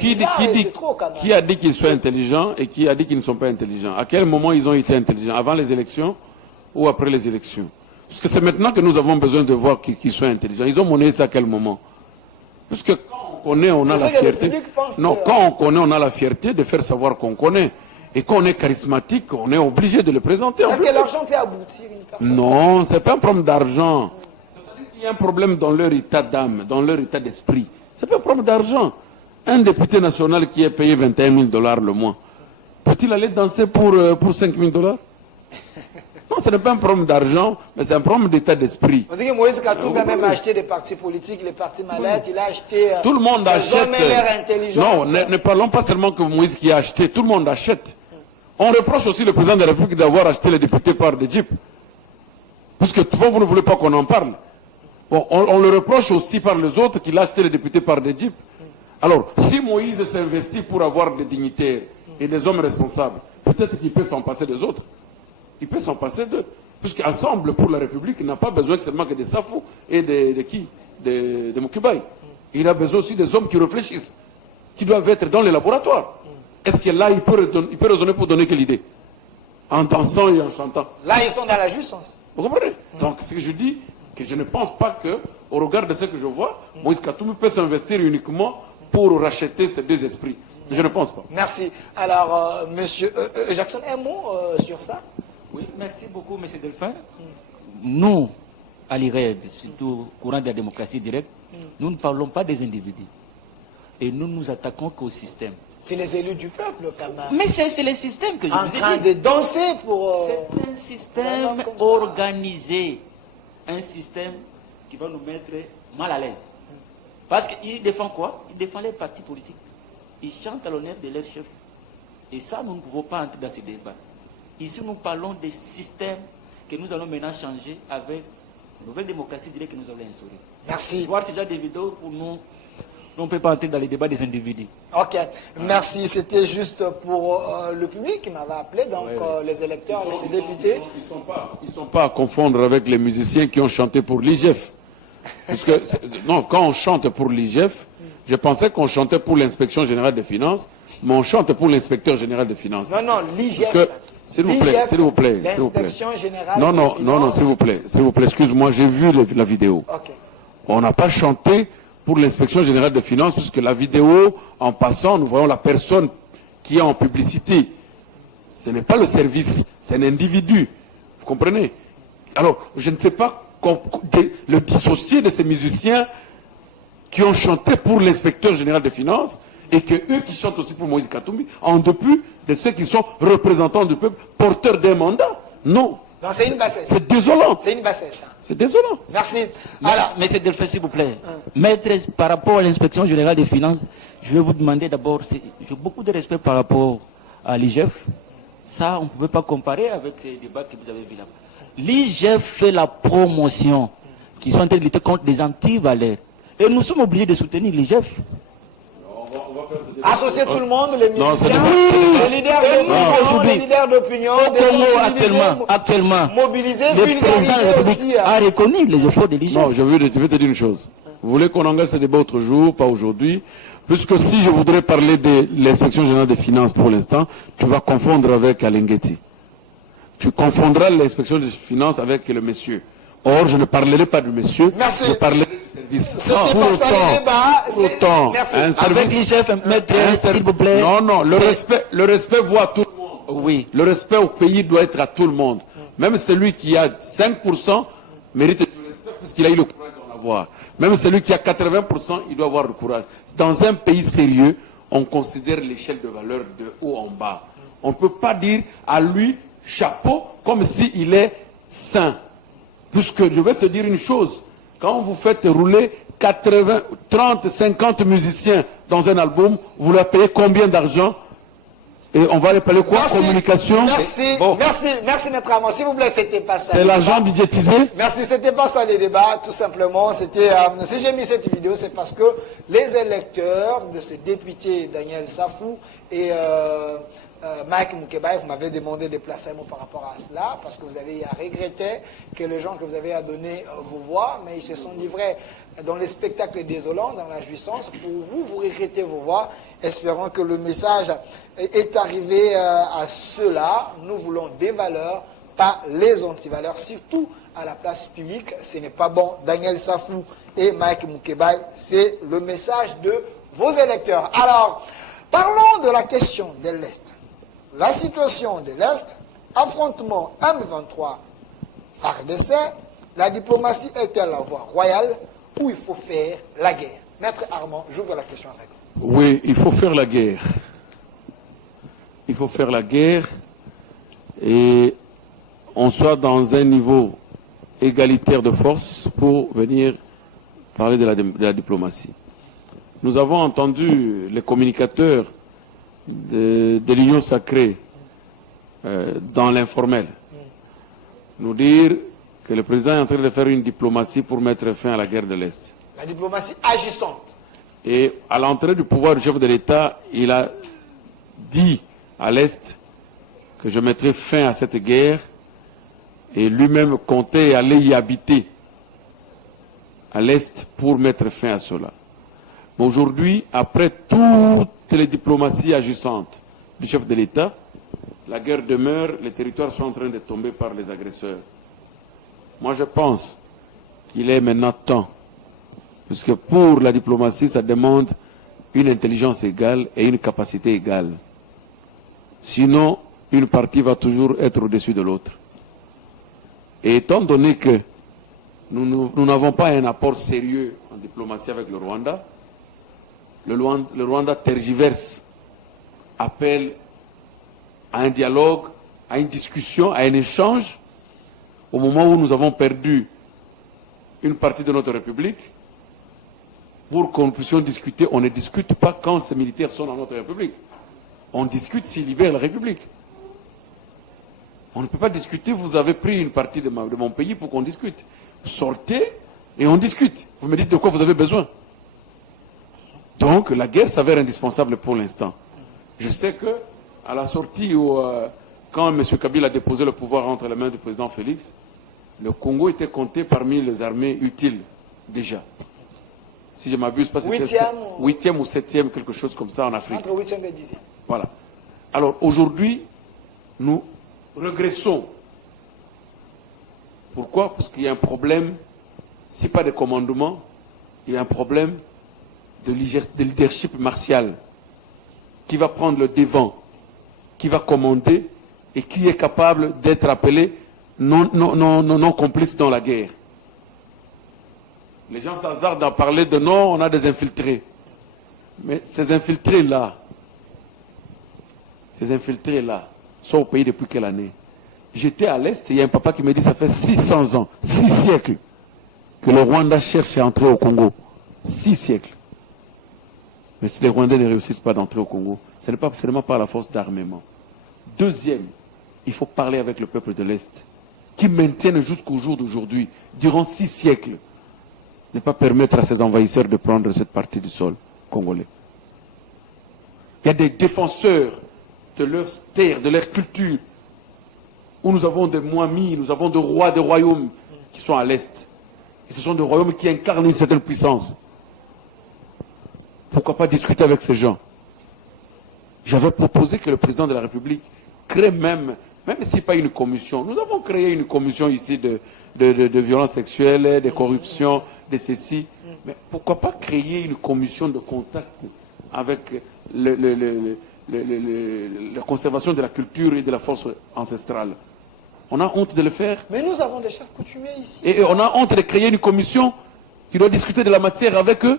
bizarre, c'est trop quand même. Qui a dit qu'ils sont intelligents et qui a dit qu'ils ne sont pas intelligents? À quel moment ils ont été intelligents? Avant les élections ou après les élections? Parce que c'est maintenant que nous avons besoin de voir qu'ils soient intelligents. Ils ont monnayé ça à quel moment? Parce que quand on connaît, on a la fierté. Non, quand on connaît, on a la fierté de faire savoir qu'on connaît. Et quand on est charismatique, on est obligé de le présenter. Est-ce que l'argent peut aboutir une personne? Non, c'est pas un problème d'argent. C'est-à-dire qu'il y a un problème dans leur état d'âme, dans leur état d'esprit. C'est pas un problème d'argent. Un député national qui est payé 21 000 $ le mois, peut-il aller danser pour 5 000 $? Non, ce n'est pas un problème d'argent, mais c'est un problème d'état d'esprit. On dit que Moïse Katumbi a même acheté des partis politiques, les partis mallettes, il a acheté... Tout le monde achète. Non, ne parlons pas seulement que Moïse qui a acheté, tout le monde achète. On reproche aussi le président de la République d'avoir acheté les députés par des jeeps. Puisque vous ne voulez pas qu'on en parle. Bon, on le reproche aussi par les autres qu'il a acheté les députés par des jeeps. Alors, si Moïse s'investit pour avoir des dignitaires et des hommes responsables, peut-être qu'il peut s'en passer des autres. Il peut s'en passer d'eux. Puisqu'Ensemble pour la République n'a pas besoin seulement que de Safou et de Mukibai. Il a besoin aussi des hommes qui réfléchissent, qui doivent être dans les laboratoires. Est-ce que là, il peut raisonner pour donner quelle idée? en dansant et en chantant. Là, ils sont dans la jouissance. Vous comprenez? Donc, ce que je dis, que je ne pense pas que, au regard de ce que je vois, Moïse Katumbi peut s'investir uniquement pour racheter ces deux esprits. Je ne pense pas. Merci. Alors, monsieur Jackson, un mot sur ça? Oui, merci beaucoup, monsieur Delphin. Nous, à l'IRED, surtout au courant de la démocratie directe, nous ne parlons pas des individus. Et nous nous attaquons qu'au système. C'est les élus du peuple, quand même. Mais c'est le système que je vous ai En dit. train de danser pour... C'est un système organisé. Un système qui va nous mettre mal à l'aise. Parce qu'il défend quoi? Il défend les partis politiques. Ils chantent à l'honneur de leur chef. Et ça, nous ne pouvons pas entrer dans ce débat. Ici, nous parlons des systèmes que nous allons maintenant changer avec une nouvelle démocratie directe que nous allons instaurer. Merci. Voir ce genre de vidéos, pour nous, on ne peut pas entrer dans les débats des individus. Ok, merci. C'était juste pour le public qui m'avait appelé, donc les électeurs, les députés. Ils ne sont pas à confondre avec les musiciens qui ont chanté pour l'IGF. Parce que, non, quand on chante pour l'IGF, je pensais qu'on chantait pour l'inspection générale des finances, mais on chante pour l'inspecteur général des finances. Non, non, l'IGF. S'il vous plaît, s'il vous plaît. L'inspection générale non, non, des finances. non, s'il vous plaît, excuse-moi, j'ai vu la vidéo. Ok. On n'a pas chanté pour l'inspection générale des finances, puisque la vidéo, en passant, nous voyons la personne qui est en publicité. Ce n'est pas le service, c'est un individu. Vous comprenez? Alors, je ne sais pas le dissocier de ces musiciens qui ont chanté pour l'inspecteur général des finances et que eux qui chantent aussi pour Moïse Katumbi, en dépit de ceux qui sont représentants du peuple, porteurs d'un mandat. Non. Non, c'est une bassesse. C'est désolant. C'est une bassesse. C'est désolant. Merci. Alors, Monsieur Delphin, s'il vous plaît. Maître, par rapport à l'inspection générale des finances, je vais vous demander d'abord, j'ai beaucoup de respect par rapport à l'IGF. Ça, on ne pouvait pas comparer avec ces débats que vous avez vus là-bas. L'IGF fait la promotion qui sont en train de lutter contre des antivaleurs. Et nous sommes obligés de soutenir l'IGF. Associer tout le monde, les musiciens, les leaders d'opinion, au Congo actuellement, mobiliser, le président de la République aussi, a reconnu les efforts de l'IGF. Non, je vais te dire une chose. Vous voulez qu'on engage ce débat autre jour, pas aujourd'hui, puisque si je voudrais parler de l'inspection générale des finances pour l'instant, tu vas confondre avec Alengeti. Tu confondras l'inspection des finances avec le monsieur. Or, je ne parlerai pas du monsieur, merci. Je parlerai du service. C'était pas ça le débat. Autant, un service, avec l'IGF, maître, s'il vous plaît. Non, non, le respect voit tout le monde. Oui. Le respect au pays doit être à tout le monde. Même celui qui a 5% mérite du respect puisqu'il a eu le courage d'en avoir. Même celui qui a 80%, il doit avoir le courage. Dans un pays sérieux, on considère l'échelle de valeur de haut en bas. On ne peut pas dire à lui, chapeau, comme s'il est saint. Puisque je vais te dire une chose, quand vous faites rouler 80, 30, 50 musiciens dans un album, vous leur payez combien d'argent? Et on va les payer quoi? Merci, communication? Merci, bon. merci Maître Amand. S'il vous plaît, c'était pas ça. C'est l'argent budgétisé? Merci, c'était pas ça les débats, tout simplement. C'était, si j'ai mis cette vidéo, c'est parce que les électeurs de ce député Daniel Safou et Mike Moukebaï, vous m'avez demandé de placer un mot par rapport à cela, parce que vous avez à regretter que les gens que vous avez à donner vos voix, mais ils se sont livrés dans les spectacles désolants, dans la jouissance. Pour vous, vous regrettez vos voix, espérant que le message est arrivé à ceux-là. Nous voulons des valeurs, pas les antivaleurs, surtout à la place publique. Ce n'est pas bon. Daniel Safou et Mike Moukebaï, c'est le message de vos électeurs. Alors, parlons de la question de l'Est. La situation de l'Est, affrontement M23, FARDC, la diplomatie est-elle la voie royale ou il faut faire la guerre? Maître Armand, j'ouvre la question avec vous. Oui, il faut faire la guerre. Il faut faire la guerre et on soit dans un niveau égalitaire de force pour venir parler de la diplomatie. Nous avons entendu les communicateurs de l'Union sacrée dans l'informel nous dire que le président est en train de faire une diplomatie pour mettre fin à la guerre de l'Est. La diplomatie agissante. Et à l'entrée du pouvoir du chef de l'État, il a dit à l'Est que je mettrai fin à cette guerre et lui-même comptait aller y habiter à l'Est pour mettre fin à cela. Mais aujourd'hui, après toutes les diplomaties agissantes du chef de l'État, la guerre demeure, les territoires sont en train de tomber par les agresseurs. Moi, je pense qu'il est maintenant temps, puisque pour la diplomatie, ça demande une intelligence égale et une capacité égale. Sinon, une partie va toujours être au-dessus de l'autre. Et étant donné que nous n'avons pas un apport sérieux en diplomatie avec le Rwanda tergiverse, appelle à un dialogue, à une discussion, à un échange, au moment où nous avons perdu une partie de notre République. Pour que nous puissions discuter, on ne discute pas quand ces militaires sont dans notre République. On discute s'ils libèrent la République. On ne peut pas discuter, vous avez pris une partie de mon pays pour qu'on discute. Sortez et on discute. Vous me dites de quoi vous avez besoin. Donc la guerre s'avère indispensable pour l'instant. Je sais que à la sortie, quand M. Kabila a déposé le pouvoir entre les mains du président Félix, le Congo était compté parmi les armées utiles déjà. Si je ne m'abuse pas, c'était 8e ou 7e, quelque chose comme ça en Afrique. Entre 8e et 10e. Voilà. Alors aujourd'hui, nous régressons. Pourquoi? Parce qu'il y a un problème, ce n'est pas de commandement, il y a un problème de leadership martial qui va prendre le devant, qui va commander et qui est capable d'être appelé non complice dans la guerre. Les gens s'hasardent à parler de non, on a des infiltrés. Mais ces infiltrés-là sont au pays depuis quelle année? J'étais à l'Est, il y a un papa qui me dit ça fait 600 ans, 6 siècles que le Rwanda cherche à entrer au Congo. 6 siècles. Mais si les Rwandais ne réussissent pas d'entrer au Congo, ce n'est pas seulement par la force d'armement. Deuxième, il faut parler avec le peuple de l'Est, qui maintiennent jusqu'au jour d'aujourd'hui, durant 6 siècles, ne pas permettre à ces envahisseurs de prendre cette partie du sol congolais. Il y a des défenseurs de leur terre, de leur culture, où nous avons des moamis, nous avons des rois, des royaumes qui sont à l'Est. Et ce sont des royaumes qui incarnent une certaine puissance. Pourquoi pas discuter avec ces gens? J'avais proposé que le président de la République crée même si pas une commission, nous avons créé une commission ici de violences sexuelles, de corruption, de ceci. Mais pourquoi pas créer une commission de contact avec la conservation de la culture et de la force ancestrale? On a honte de le faire. Mais nous avons des chefs coutumiers ici. Et on a honte de créer une commission qui doit discuter de la matière avec eux.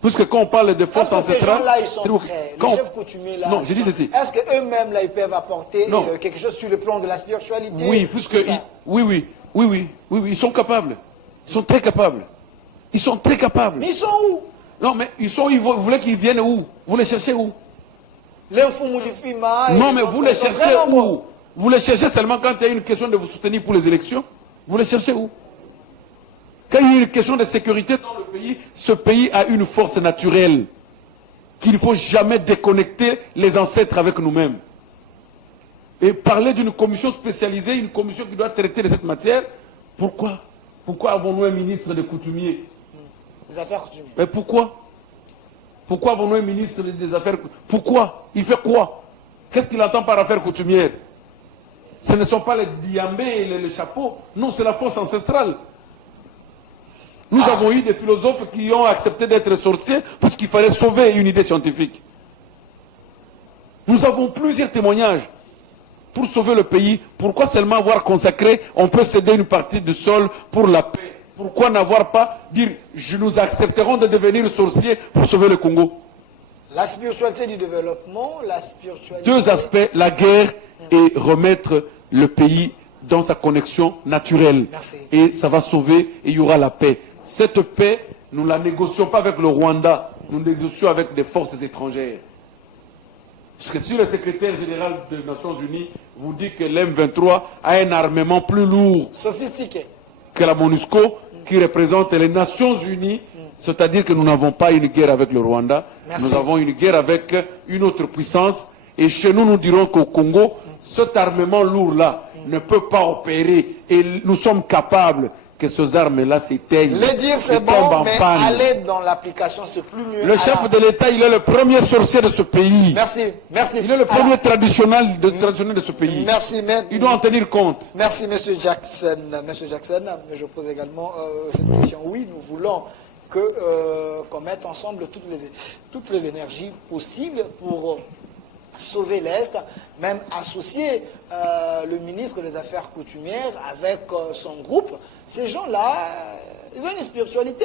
Puisque quand on parle de force ancestrale... Ces gens-là, ils sont prêts. Les chefs coutumiers, là... Non, je dis ceci. Est-ce qu'eux-mêmes, là, ils peuvent apporter quelque chose sur le plan de la spiritualité? Oui, puisque... Oui, ils sont capables. Ils sont très capables. Ils sont très capables. Mais ils sont où? Non, mais ils sont... Vous voulez qu'ils viennent où? Vous les cherchez où? Non, mais vous les cherchez où? Vous les cherchez seulement quand il y a une question de vous soutenir pour les élections? Vous les cherchez où? Quand il y a une question de sécurité dans le pays, ce pays a une force naturelle qu'il ne faut jamais déconnecter les ancêtres avec nous-mêmes. Et parler d'une commission spécialisée, une commission qui doit traiter de cette matière, pourquoi? Pourquoi avons-nous un ministre des coutumiers? Des affaires coutumières. Mais pourquoi? Pourquoi avons-nous un ministre des affaires coutumières? Pourquoi? Il fait quoi? Qu'est-ce qu'il entend par affaires coutumières? Ce ne sont pas les diambés et les chapeaux. Non, c'est la force ancestrale. Nous avons eu des philosophes qui ont accepté d'être sorciers parce qu'il fallait sauver une idée scientifique. Nous avons plusieurs témoignages pour sauver le pays. Pourquoi seulement avoir consacré, on peut céder une partie du sol pour la paix? Pourquoi n'avoir pas dire, nous accepterons de devenir sorciers pour sauver le Congo? La spiritualité du développement, la spiritualité... Deux aspects, la guerre et remettre le pays dans sa connexion naturelle. Merci. Et ça va sauver et il y aura la paix. Cette paix, nous ne la négocions pas avec le Rwanda, nous négocions avec des forces étrangères. Parce que si le secrétaire général des Nations Unies vous dit que l'M23 a un armement plus lourd, sophistiqué, que la MONUSCO, qui représente les Nations Unies, c'est-à-dire que nous n'avons pas une guerre avec le Rwanda, nous avons une guerre avec une autre puissance. Et chez nous, nous dirons qu'au Congo, cet armement lourd-là ne peut pas opérer. Et nous sommes capables que ces armes-là s'éteignent. Les dire c'est et tombent bon, en mais panne. aller dans l'application c'est plus mieux. Le chef Alors, de l'État, il est le premier sorcier de ce pays. Merci, merci. Il est le premier Alors, traditionnel de ce pays. merci, Il doit en tenir compte. merci, Monsieur Jackson. Monsieur Jackson, je pose également cette question. Oui, nous voulons qu'on mette ensemble toutes les énergies possibles pour sauver l'Est, même associer le ministre des Affaires coutumières avec son groupe. Ces gens-là, ils ont une spiritualité.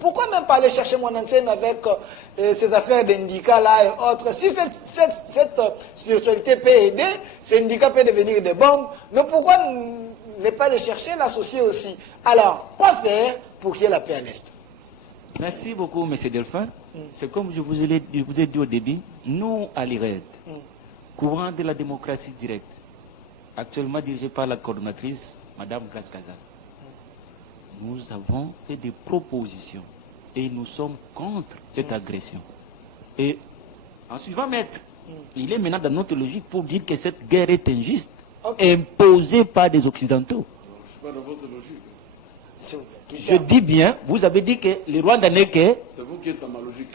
Pourquoi même pas aller chercher mon antenne avec ces affaires d'indicats là et autres? Si cette spiritualité peut aider, ces indicats peuvent devenir des bombes, mais pourquoi ne pas les chercher, l'associer aussi? Alors, quoi faire pour qu'il y ait la paix à l'Est? Merci beaucoup, M. Delphin. C'est comme je vous ai dit au début, nous, à l'IRED, courant de la démocratie directe, actuellement dirigée par la coordonnatrice, Mme Grace Kazan, nous avons fait des propositions et nous sommes contre cette agression. Et en suivant Maître, il est maintenant dans notre logique pour dire que cette guerre est injuste, imposée par des Occidentaux. Je ne suis pas dans votre logique. S'il vous plaît. Je dis bien, vous avez dit que les Rwandais n'est que... C'est vous qui êtes dans ma logique.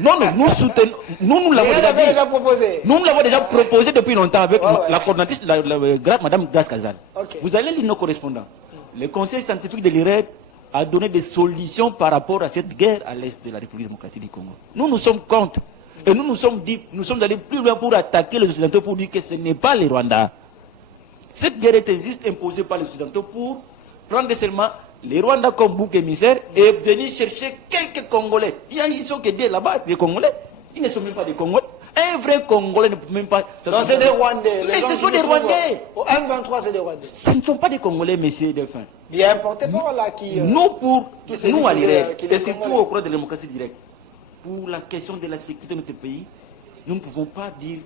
Non, non, nous soutenons... Nous l'avons déjà dit. déjà proposé. Nous l'avons déjà proposé depuis longtemps avec Ouais. la coordonnatrice, Mme Grace Kazan. Ok. Vous allez lire nos correspondants. Le conseil scientifique de l'IRED a donné des solutions par rapport à cette guerre à l'est de la République démocratique du Congo. Nous sommes contre. Et nous sommes allés plus loin pour attaquer les Occidentaux pour dire que ce n'est pas les Rwandais. Cette guerre est juste imposée par les Occidentaux pour prendre seulement les Rwandais comme bouc émissaire et venir chercher quelques Congolais. Ils sont que des là-bas, des Congolais. Ils ne sont même pas des Congolais. Un vrai Congolais ne peut même pas... Non, c'est des Rwandais. Mais ce sont des Rwandais. Au M23, c'est des Rwandais. Ce ne sont pas des Congolais, messieurs Delphin. Il y a un porte-parole là qui... Nous, nous à l'IRED, qu'il est et surtout Congolais. au cours de la démocratie directe, pour la question de la sécurité de notre pays, nous ne pouvons pas dire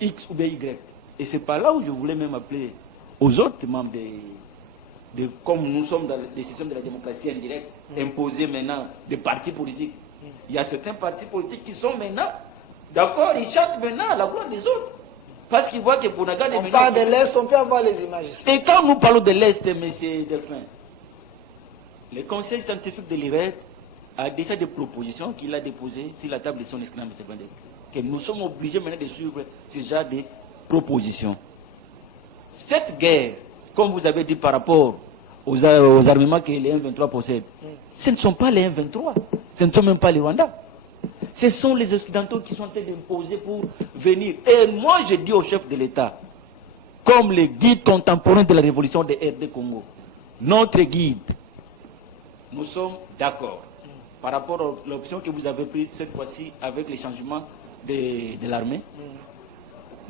X ou bien Y. Et c'est par là où je voulais même appeler aux autres membres comme nous sommes dans le système de la démocratie indirecte, imposés maintenant des partis politiques. Il y a certains partis politiques qui sont maintenant, d'accord, ils chantent maintenant à la gloire des autres. Parce qu'ils voient que Bonaga... On parle de l'Est, on peut avoir les images ici. Et quand nous parlons de l'Est, M. Delphin, le conseil scientifique de l'IRED a déjà des propositions qu'il a déposées sur la table de son excellence, M. Vandek, que nous sommes obligés maintenant de suivre ce genre de propositions. Cette guerre, comme vous avez dit par rapport aux armements que les M23 possèdent, ce ne sont pas les M23, ce ne sont même pas les Rwandais. Ce sont les Occidentaux qui sont en train d'imposer pour venir. Et moi, je dis au chef de l'État, comme les guides contemporains de la révolution de RD Congo, notre guide, nous sommes d'accord par rapport à l'option que vous avez prise cette fois-ci avec les changements de l'armée.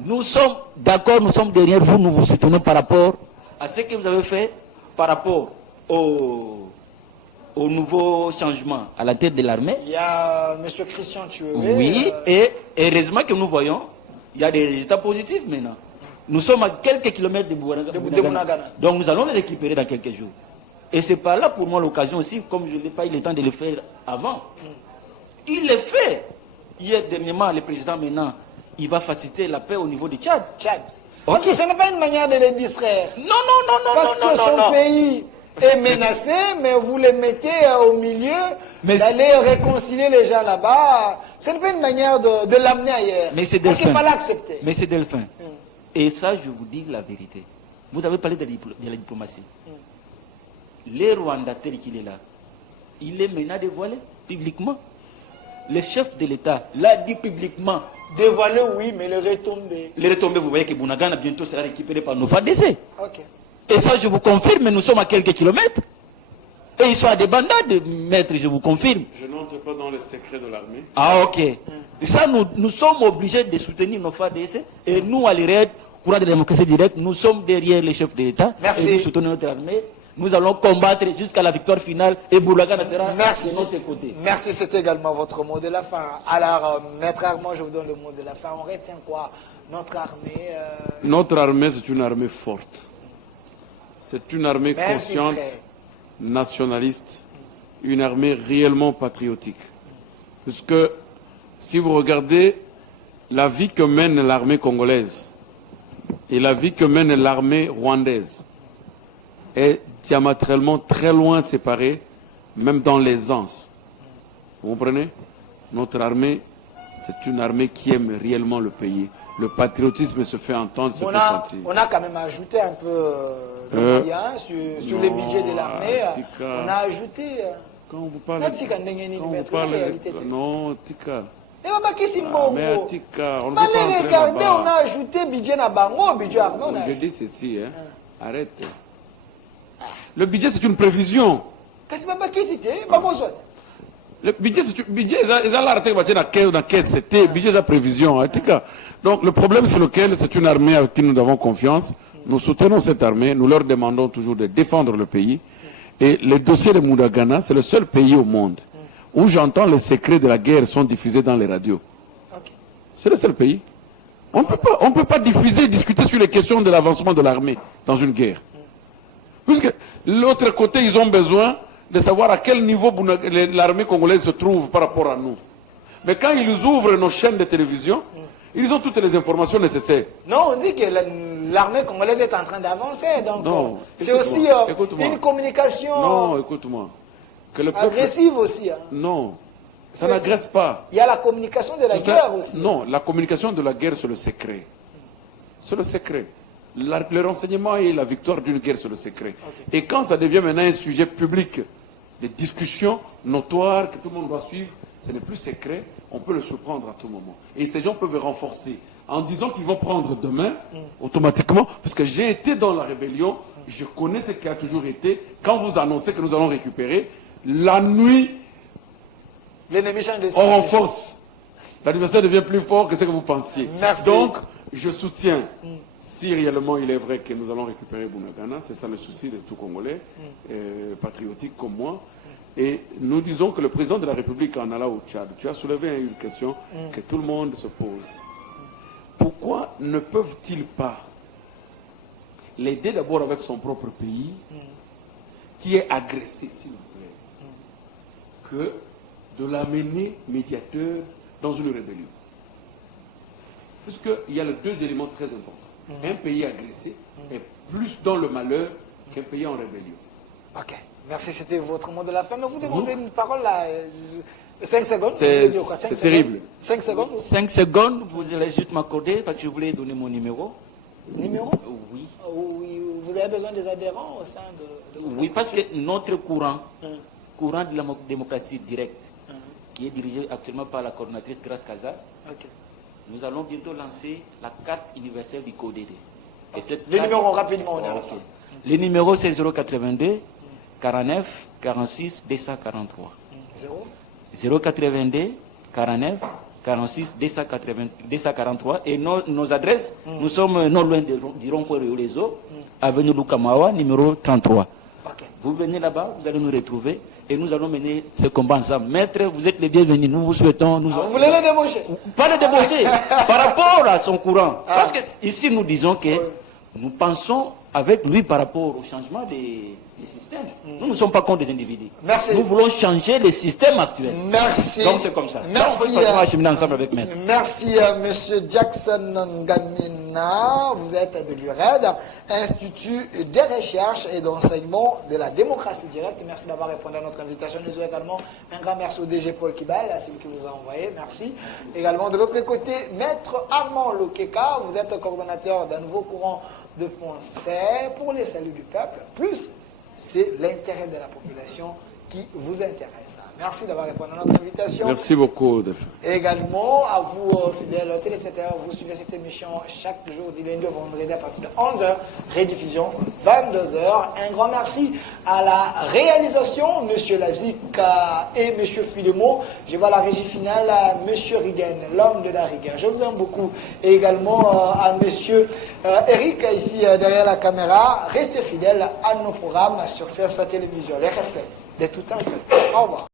Nous sommes d'accord, nous sommes derrière vous, nous vous soutenons par rapport à ce que vous avez fait, par rapport au nouveau changement à la tête de l'armée. Il y a M. Christian Tué. Oui, et heureusement que nous voyons, il y a des résultats positifs maintenant. Nous sommes à quelques kilomètres de Bunagana. Donc nous allons les récupérer dans quelques jours. Et c'est par là pour moi l'occasion aussi, comme je n'ai pas eu le temps de le faire avant. Il le fait. Hier dernièrement, le président maintenant, il va faciliter la paix au niveau du Tchad. Parce que ce n'est pas une manière de les distraire. Non, non, non, non. Parce que son pays est menacé, mais vous les mettez au milieu d'aller réconcilier les gens là-bas. Ce n'est pas une manière de l'amener ailleurs. Mais c'est Parce qu'il Delphin. fallait accepter. Mais c'est Delphin. Et ça, je vous dis la vérité. Vous avez parlé de la diplomatie. Les Rwandais, tel qu'il est là, il est maintenant dévoilé publiquement. Le chef de l'État l'a dit publiquement. Dévoilé, oui, mais les retombées. Les retombées, vous voyez que Bunagana bientôt sera récupéré par nos FADC. Ok. Et ça, je vous confirme, nous sommes à quelques kilomètres. Et ils sont à des bandades, maître, je vous confirme. Je n'entre pas dans les secrets de l'armée. Ah, ok. Et ça, nous sommes obligés de soutenir nos FADC. Et nous, à l'IRED, courant de la démocratie directe, nous sommes derrière les chefs de l'État. Merci. Et nous soutenons notre armée. Nous allons combattre jusqu'à la victoire finale. Et Bunagana sera Merci. de notre côté. Merci, c'est également votre mot de la fin. Alors, Maître Armand, je vous donne le mot de la fin. On retient quoi? Notre armée... Notre armée, c'est une armée forte. C'est une armée mais consciente, infiltrée. nationaliste, une armée réellement patriotique. Puisque si vous regardez la vie que mène l'armée congolaise et la vie que mène l'armée rwandaise, est diamétralement très loin séparée, même dans l'aisance. Vous comprenez? Notre armée, c'est une armée qui aime réellement le pays. Le patriotisme se fait entendre, se fait sentir. On a quand même ajouté un peu de moyens sur les budgets de l'armée. On a ajouté... Quand vous parlez... Non, Tika. Mais Tika, on ne veut pas entrer on a ajouté budget na bango, budget armé. Je dis ceci, hein. Arrête. Le budget, c'est une prévision. Qu'est-ce que c'est qui c'était? Pas qu'on soit. Le budget, c'est une budget. Ils ont l'arrêté dans la caisse, c'était budget, c'est prévision. Donc, le problème sur lequel c'est une armée avec qui nous avons confiance, nous soutenons cette armée, nous leur demandons toujours de défendre le pays. Et le dossier de Moudagana, c'est le seul pays au monde où j'entends les secrets de la guerre sont diffusés dans les radios. Okay. C'est le seul pays. On ne peut pas diffuser, discuter sur les questions de l'avancement de l'armée dans une guerre. Puisque l'autre côté, ils ont besoin de savoir à quel niveau l'armée congolaise se trouve par rapport à nous. Mais quand ils ouvrent nos chaînes de télévision, ils ont toutes les informations nécessaires. Non, on dit que l'armée congolaise est en train d'avancer. Donc, c'est aussi une communication non, écoute-moi. agressive aussi. Hein. Non, ça n'agresse pas. Il y a la communication de la guerre aussi. Non, la communication de la guerre, c'est le secret. C'est le secret. Le renseignement et la victoire d'une guerre, c'est le secret. Okay. Et quand ça devient maintenant un sujet public, des discussions notoires que tout le monde doit suivre, ce n'est plus secret, on peut le surprendre à tout moment. Et ces gens peuvent renforcer en disant qu'ils vont prendre demain, automatiquement, parce que j'ai été dans la rébellion, je connais ce qui a toujours été. Quand vous annoncez que nous allons récupérer, la nuit, on renforce. L'adversaire devient plus fort que ce que vous pensiez. Merci. Donc, je soutiens, si réellement il est vrai que nous allons récupérer Bunagana, c'est ça le souci de tout Congolais, patriotique comme moi. Et nous disons que le président de la République en allant au Tchad, tu as soulevé une question que tout le monde se pose. Pourquoi ne peuvent-ils pas l'aider d'abord avec son propre pays, qui est agressé, s'il vous plaît, que de l'amener médiateur dans une rébellion? Puisqu'il y a les deux éléments très importants. Un pays agressé est plus dans le malheur qu'un pays en rébellion. Ok, merci, c'était votre mot de la fin. Mais vous demandez une parole là, 5 secondes. C'est terrible. 5 secondes. 5 secondes, vous allez juste m'accorder parce que je voulais donner mon numéro. Numéro? Oui. Vous avez besoin des adhérents au sein de oui, parce que notre courant de la démocratie directe, qui est dirigé actuellement par la coordinatrice Grace Kaza, nous allons bientôt lancer la carte universelle du CODD. Les numéros rapidement, on est à la fin. Le numéro c'est 082 49 46 243. 082 49 46 243. Et nos adresses, nous sommes non loin du rond-point Rio Les Eaux, avenue Lukamawa, numéro 33. Vous venez là-bas, vous allez nous retrouver et nous allons mener ce combat ensemble. Maître, vous êtes les bienvenus. Nous vous souhaitons... vous voulez le débaucher? Pas le débaucher, par rapport à son courant. Parce que ici, nous disons que nous pensons avec lui par rapport au changement des systèmes. Nous ne sommes pas contre des individus. Merci. Nous voulons changer les systèmes actuels. Merci. Donc c'est comme ça. Merci. Donc, on peut cheminer ensemble avec Maître. Merci M. Jackson Ngamina. Vous êtes de l'URED, Institut de recherche et d'enseignement de la démocratie directe. Merci d'avoir répondu à notre invitation. Nous avons également un grand merci au DG Paul Kibal, celui qui vous a envoyé. Merci. Également de l'autre côté, Maître Armand Lokeka. Vous êtes coordonnateur d'un nouveau courant de pensée pour les saluts du peuple. Plus, c'est l'intérêt de la population qui vous intéresse. Merci d'avoir répondu à notre invitation. Merci beaucoup, Delphin. Également, à vous, fidèles téléspectateurs, vous suivez cette émission chaque jour, du lundi au vendredi à partir de 11h, rediffusion 22h. Un grand merci à la réalisation, M. Lazik et M. Philemon. Je vois la régie finale, M. Rigen, l'homme de la rigueur. Je vous aime beaucoup. Et également à M. Eric, ici derrière la caméra. Restez fidèles à nos programmes sur cette télévision. Les reflets de tout un peu. Au revoir.